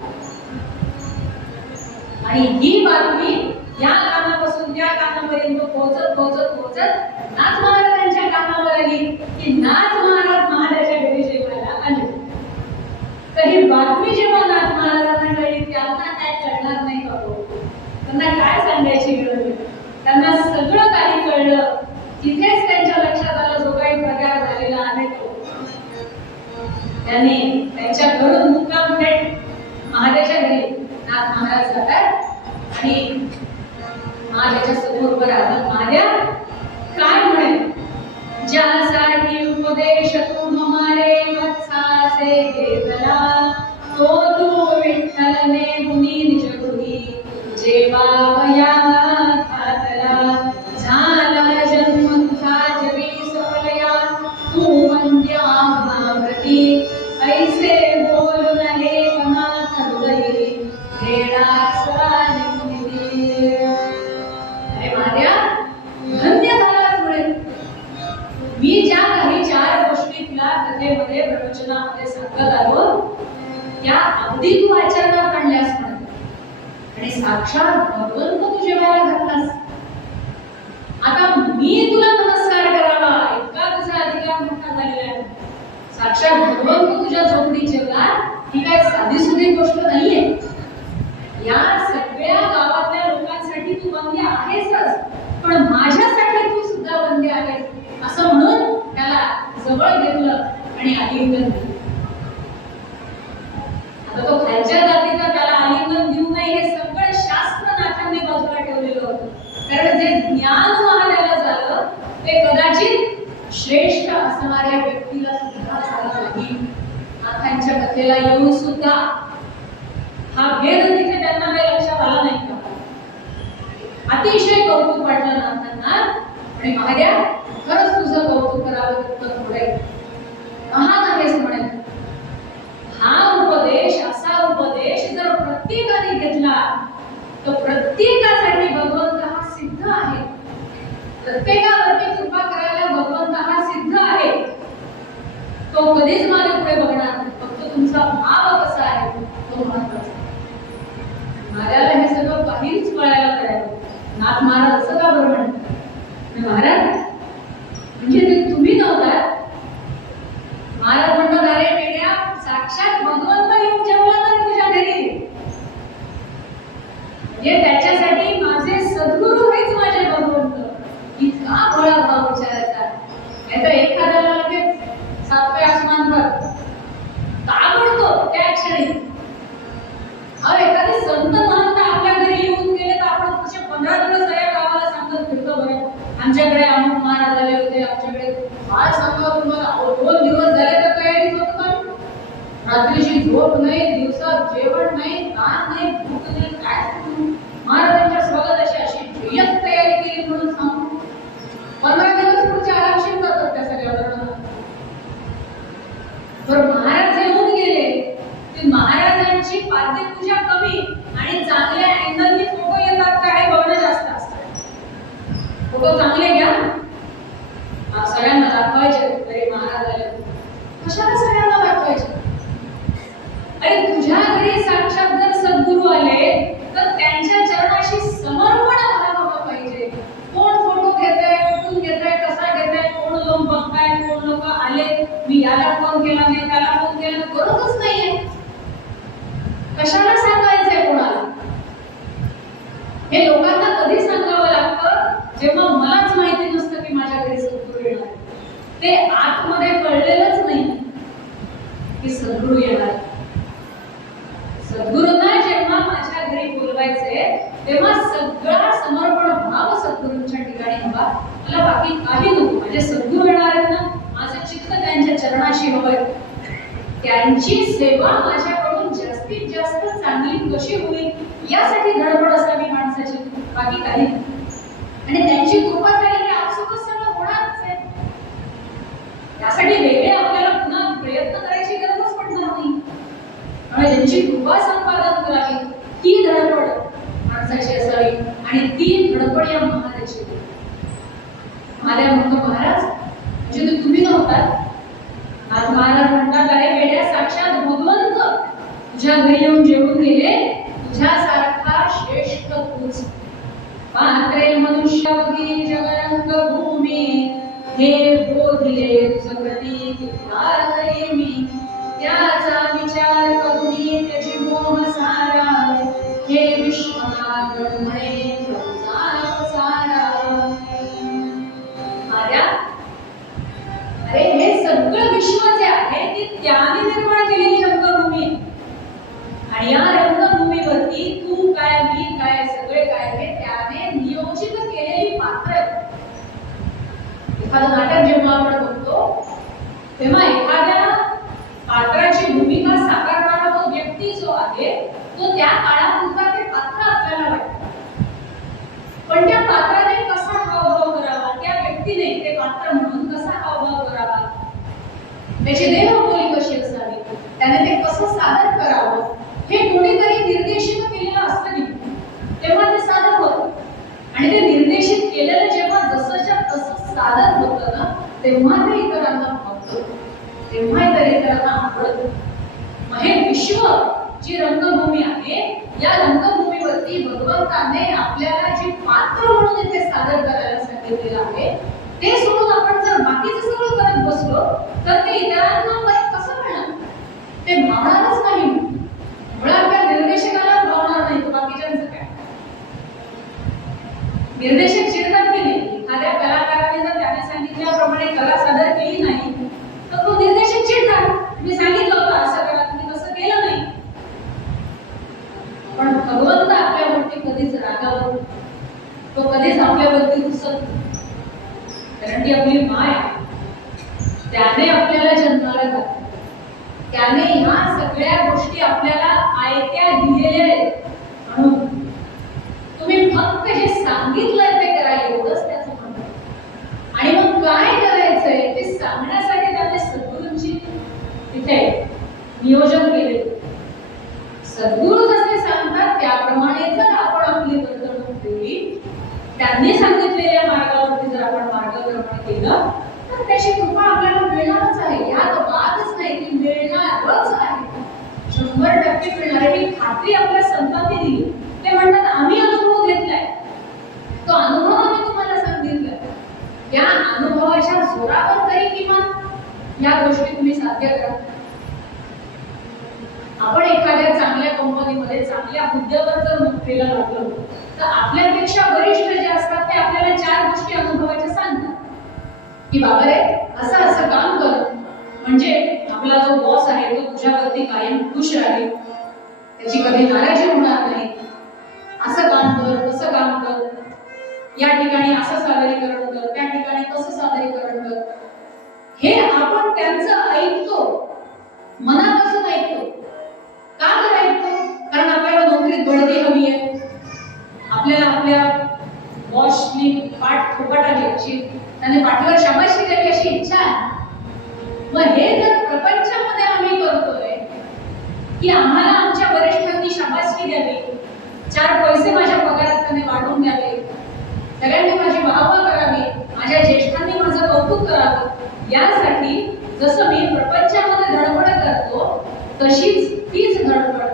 आणि ही बातमी या कानापासून त्या कानापर्यंत पोहोचत नाथ महाराजांच्या कानावर आली की नाथ महाराज महादेच्या घरी जेवायला आले. तर ही बातमी जेव्हा नाथ महाराजांना कळली त्यांना काय कळणार नाही का? त्यांना काय सांगायची गरज आहे? त्यांना सगळं काही कळलं. तिथेच त्यांच्या लक्षात आलं जो काही प्रकार झालेला आहे तो. त्यांनी त्यांच्या घरून मुक्काम थेट महादेच्या घरी नाथ महाराज जातात आणि महादेच्या समोर उभं राहतात. महादेव काय म्हणे, ज्यासाठी उपदेश तू हमारे वत्सासे घेतला, तो तू विठ्ठलने मुनी निज गुणी जेवावया घातला. झाला जन्म तुझा जगी सोलया, तू वंद्य आभाव्रती, ऐसे बोलून हे कमात हृदयी वेडाचा निमित्ती. अरे महादेव धन्य झालास म्हणे. मी ज्या काही 4 गोष्टी तुला कथेमध्ये प्रवचनामध्ये सांगत आलो त्या अगदी तू आचरणात आणल्यास म्हणे. आणि साक्षात भगवंत तू जेवायला घातलास. आता मी तुला नमस्कार करावा इतका तुझा अधिकार मोठा झालेला आहे. साक्षात भगवंत तुझ्या झोपडीत जेवला ही काय साधी सुधी गोष्ट नाहीये. या सगळ्या गावातल्या लोकांसाठी तू वंद्य आहेसच, पण माझ्यासाठी तू सुद्धा वंद्य आहेस असं म्हणून त्याला जवळ घेतलं आणि आलिंगन दिलं. आता तो खालच्या जातीचा त्याला आलिंगन देऊ नये हे सगळं शास्त्र नाथांनी बाजूला ठेवलेलं होतं. कारण जे ज्ञान महादेवाला झालं ते कदाचित श्रेष्ठ असणाऱ्या व्यक्तीला सुद्धा झालं नाही. नाथांच्या कथेला येऊन सुद्धा हा भेद तिथे त्यांना काही लक्षात आला नाही का? अतिशय कौतुक वाटलं नाथांना. आणि महादेव खरंच तुझं कौतुक करावं तितकं थोडे महान आहेस म्हणे. हा उपदेश असा उपदेश जर प्रत्येकाने घेतला तर प्रत्येकासाठी भगवंत हा सिद्ध आहे. प्रत्येकावरती कृपा करायला भगवंत हा सिद्ध आहे. तो कधीच मागे पुढे बघणार नाही. फक्त तुमचा भाव कसा आहे तो महत्वाचा. महाराजाला हे सगळं काहीच कळायला तयार. नाथ महाराज असं का बरं म्हणतात? महाराज म्हणजे ते तुम्ही नव्हता. महाराज म्हणतात अरे वेड्या, साक्षात भगवंत येऊन जेवला तरी तुझ्या घरी. म्हणजे त्याच्यासाठी माझे सद्गुरू हेच माझे भगवंत. इतका भोळा भाव विचारायचा. नाही तर एखाद्याला लगेच 7वे आसमानवर का म्हणतो त्या क्षणी. एखादी संत महंत आपल्या घरी येऊन गेले तर आपण पुढचे 15 दिवस या गावाला सांगत फिरतो. बरं आमच्याकडे अमुक महाराज आले होते, आमच्याकडे काय सांगावं तुम्हाला. 2 दिवस झाले तर तयारी होत का? रात्रीची झोप नाही, दिवसा जेवण नाही, ताण नाही, भूक नाही, काय महाराजांच्या स्वागताची अशी जय्यत तयारी केली म्हणून सांगू. 15 दिवस पुढचे आरामशीर जातात त्या सगळ्या वर्णाला. बरं महाराज येऊन गेले ते महाराजांची पाद्यपूजा कमी आणि चांगल्या अँगलनी फोटो येतात का हे बघणं जास्त असतं. फोटो चांगले घ्या, सगळ्यांना दाखवायचे. अरे महाराज आले. कशाला सगळ्यांना दाखवायचे? अरे तुझ्या घरी साक्षात जर सद्गुरू आले तर त्यांच्या चरणाशी समर्पण भाव पाहिजे. कोण फोटो घेताय, कुठून घेताय, कसा घेताय, कोण लोक बघताय, कोण लोक आले, मी याला फोन केला नाही, त्याला फोन केला, गरजच नाहीये. कशाला सांगायचंय कोणाला? हे लोकांना कधी सांगावं लागतं? जेव्हा मलाच माहिती नसतं की माझ्या घरी सद्गुरू येणार. ते आतमध्ये कळलेलंच नाही की सद्गुरू येणार. सद्गुरूंना जेव्हा माझ्या घरी बोलवायचे तेव्हा सगळा समर्पण भाव सद्गुरूंच्या ठिकाणी हवा. मला बाकी काही नको. माझे सद्गुरू येणार आहेत ना, माझं चित्त त्यांच्या चरणाशी हवंय. त्यांची सेवा माझ्याकडून जास्तीत जास्त चांगली कशी होईल यासाठी धडपड असावी माणसाची, बाकी काही नाही. आणि त्यांची कृपा झाली की आपसुकच सगळं होणारच आहे. यासाठी वेगळे आपल्याला पुन्हा प्रयत्न करायची गरजच पडणार नाही. आणि त्यांची कृपा संपादन करावी ती धडपड माणसाची असावी. आणि ती धडपड या महाराजाची. महादेव म्हणतो, महाराज म्हणजे तुम्ही नव्हतात. आज महाराज म्हणतात, अरे वेड्या, साक्षात भगवंत तुझ्या घरी येऊन जेवून गेले. तुझ्यासारखा श्रेष्ठ तूच. पात्रे मनुष्य बघी जगरंग भूमी, हे बोधिले जगती किती मी. त्याचा विचार करून त्याची मोह सारा, हे विश्वनाथ म्हणे तुझा सारा. अरे हे सगळं विश्व जे आहे ते त्याने निर्माण केलेली रंगभूमी. आणि या रंगभूमीवरती तू काय, मी काय, सगळे काय हे त्याने नियोजित केलेली पात्र. एखादं नाटक जेव्हा आपण बघतो तेव्हा एखाद्या पात्राची भूमिका साकारणारा तो व्यक्ती जो आहे तो त्या काळापुरता ते पात्र आपल्याला वाटतं. पण त्या पात्राने कसा हावभाव करावा, त्या व्यक्तीने ते पात्र म्हणून कसा हावभाव करावा, त्याची देहबोली कशी असावी, त्याने ते कसं सादर करावं, हे कोणीतरी निर्देशित केलेलं असतं की तेव्हा ते सादर होतं. आणि ते निर्देशित केलेलं जेव्हा जसंच्या तसं सादर होतं ना, तेव्हा ते इतरांना भावतं, तेव्हा इतरांना आवडतं. मग हे विश्व जी रंगभूमी आहे, या रंगभूमीवरती भगवंताने आपल्याला जी पात्र म्हणून इथे सादर करायला सांगितलेलं आहे, ते सोडून आपण जर बाकीचं सगळं करत बसलो तर ते इतरांना कसं मिळणार? ते भावणारच नाही. मुळात त्या निर्देशकालाच भावणार नाही, तर बाकीच्यांचं काय? निर्देशक चिडतात की नाही? एखाद्या कलाकाराने जर त्याने सांगितल्याप्रमाणे कला सादर केली नाही तर तो निर्देशक चिडतात. मी सांगितलं होतं असं करा, तुम्ही तसं केलं नाही. पण भगवंत आपल्यावरती कधीच रागावत, तो कधीच आपल्यावरती रुसत, कारण ती आपली माय. त्याने आपल्याला जन्माला घातलं, त्याने ह्या सगळ्या गोष्टी आपल्याला आयत्या दिलेल्या आहेत. म्हणून तुम्ही फक्त हे सांगितलंय ते करा, एवढंच त्याचं म्हणणं. आणि मग काय करायचंय ते सांगण्यासाठी त्याने सद्गुरूंची तिथे नियोजन केले. सद्गुरू जसे सांगतात त्याप्रमाणे जर आपण आपली वर्तणूक केली, त्यांनी सांगितलेल्या मार्गावरती जर आपण मार्गक्रमण केलं तर त्याची कृपा आपल्याला मिळणारच आहे. यात वादच नाही की मिळणारच आहे, 100% मिळणार आहे. ही खात्री आपल्या संतांनी दिली. ते म्हणतात आम्ही अनुभव घेतलाय, तो अनुभव आम्ही तुम्हाला सांगितलाय. या अनुभवाच्या जोरावर तरी किमान या गोष्टी तुम्ही साध्य करा. आपण एखाद्या चांगल्या कंपनीमध्ये चांगल्या हुद्द्यावर जर नोकरीला लागलो तर आपल्यापेक्षा वरिष्ठ जे असतात ते आपल्याला 4 गोष्टी अनुभवाच्या सांगतात की बाबा रे असं असं काम कर, म्हणजे आपला जो बॉस आहे तो तुझ्यावरती कायम खुश राहील, त्याची कधी नाराजी होणार नाही. असं काम कर, तसं काम कर, या ठिकाणी असं सादरीकरण कर, त्या ठिकाणी तसं सादरीकरण कर. हे आपण त्यांचं ऐकतो, मनापासून ऐकतो. का बरं ऐकतो? कारण आपल्याला नोकरीत बढती हवी आहे, आपल्याला आपल्या बॉसनी पाठ थोपटावी अशी, त्याने पाठीवर शाबासकी द्यावी अशी इच्छा आहे. मग हे जर प्रपंचामध्ये आम्ही करतोय की आम्हाला आमच्या वरिष्ठांनी शाबासकी द्यावी, 4 पैसे माझ्या पगारात त्याने वाढवून द्यावे, सगळ्यांनी माझी वाहवा करावी, माझ्या ज्येष्ठांनी माझं कौतुक करावं, यासाठी जसं मी प्रपंचामध्ये धडपड करतो तशीच तीच धडपड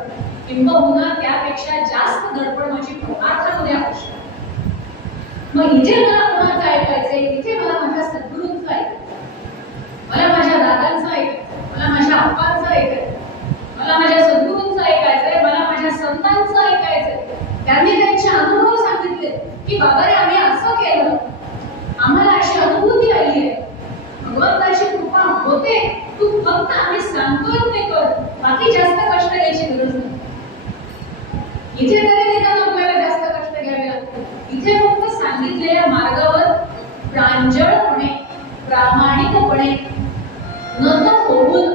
किंबहुना त्यापेक्षा जास्त धडपड माझी परमार्थामध्ये आवश्यक. मग इथे मला कोणाचं ऐकायचंय? इथे मला माझ्या सद्गुरूंचं ऐकायचं, मला माझ्या दादांचं ऐकायचं, मला माझ्या आप्पांचं ऐकायचं, मला माझ्या सद्गुरूंचं ऐकायचंय, मला माझ्या संतांचं ऐकायचंय. त्यांनी त्यांचे अनुभव सांगितले की बाबा रे आम्ही असं केलं, आम्हाला अशी अनुभूती आली आहे, भगवंताची कृपा होते, तू फक्त आम्ही सांगतोय ते कर, बाकी जास्त कष्ट घ्यायची गरज नाही. इथे तरी निदान आपल्याला जास्त कष्ट जिथे फक्त सांगितलेल्या मार्गावर प्रांजळपणे प्रामाणिकपणे नत होऊन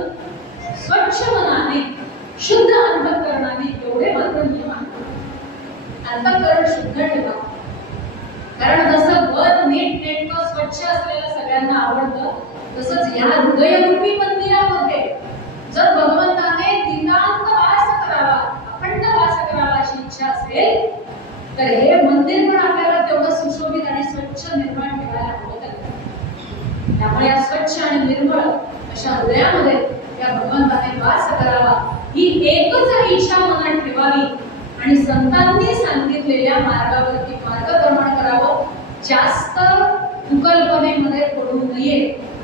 स्वच्छ मनाने शुद्ध अंतःकरणाने एवढे मात्र नियम आहेत. अंतःकरण शुद्ध ठेवा, कारण जसं घर नीट नेटकं स्वच्छ असलेलं सगळ्यांना आवडतं, तसंच या हृदयरूपी मंदिरामध्ये जर भगवंताने दिनांत वास करावा, अखंड वास करावा अशी इच्छा असेल, तर हे मंदिर पण आपल्याला तेवढं सुशोभित आणि स्वच्छ निर्माण ठेवायला हवं. त्यामुळे या स्वच्छ आणि निर्मळ अशा हृदयामध्ये या भगवंताने वास करावा ही एकच इच्छा मनात ठेवावी आणि संतांनी सांगितलेल्या मार्गावरती मार्गक्रमण करावं. जास्त कुकल्पनेमध्ये पडू नये,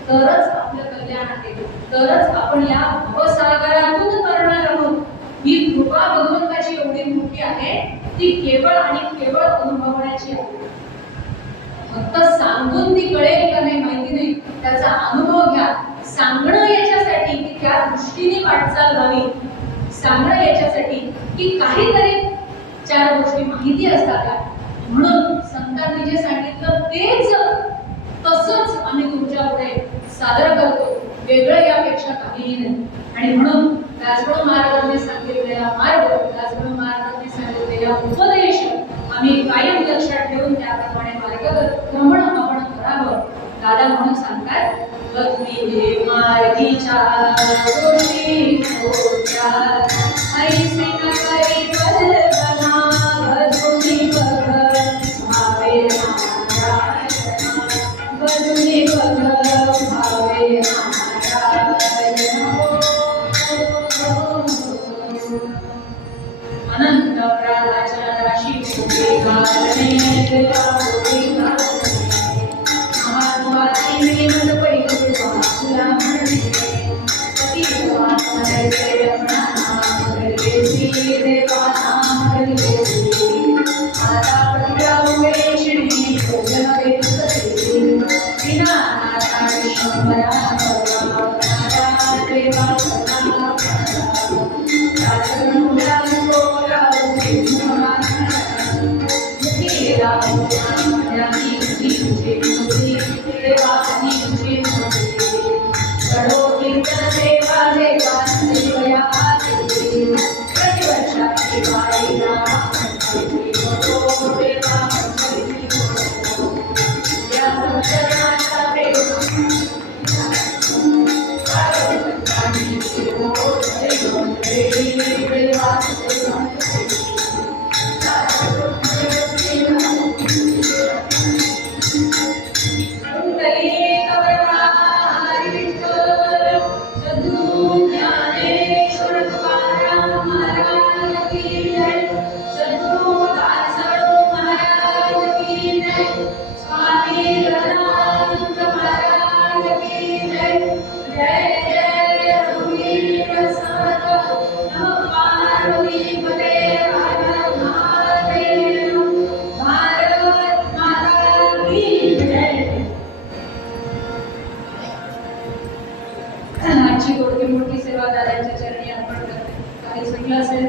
तरच आपलं कल्याण आहे, तरच आपण या भवसागरातून तरणार आहोत. ही कृपा भगवंताची एवढी मोठी आहे, ती केवळ आणि केवळ अनुभवण्याची आहे. फक्त सांगून ती कळेल का नाही माहिती नाही, त्याचा अनुभव घ्या. सांगणं याच्यासाठी की त्या दृष्टीने वाटचाल व्हावी, सांगणं याच्यासाठी की काहीतरी चार गोष्टी माहिती असतात. म्हणून संतांनी जे सांगितलं तेच तसंच आम्ही तुमच्या पुढे सादर करतो, वेगळं यापेक्षा काहीही नाही. आणि म्हणून त्याचबरोबर महाराजांनी सांगितलेला मार्ग, त्याचबरोबर महाराजांनी सांगितलेला उपदेश आम्ही कायम लक्षात ठेवून त्याप्रमाणे मार्गक्रमण आपण करावं. दादा म्हणून सांगतात, बघिले मार्गीच्या गोष्टी होत्या, ऐसे न करी कल्पना, बघुनी बघ भावे महाराज, बघुनी बघ भावे महाराज. अनंत प्राणाच्या राशी कोटी घालणे, महात्माची निमन पैकी वाचला म्हणणे, पतित्वा मरते रमणा मरलेसी देवाना मरलेसी, आता पतिया उमेशिणी कोजनवे तुझे, विनानाथा विश्वंभरा भगवा प्राणा देवा सदा प्राणा, राजगणुला मुकोला मुखीला मुखानी तुझे तुझे देवानी तुझे तुझे, कडो कीर्तन सेवा देवा देवया देवी, प्रतिवर्षाची वारीला नको देवा या संतनाचा प्रेम संतांनी शिरो देवा मोठी मोठी सेवा दादांच्या चरणी अर्पण करते. काही चुकलं असेल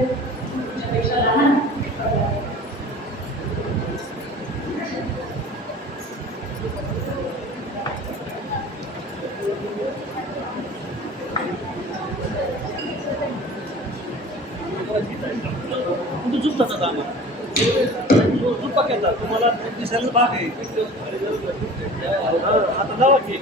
तुमच्यापेक्षा लहान तुम्हाला दिसायला भाग आहे आता जावा की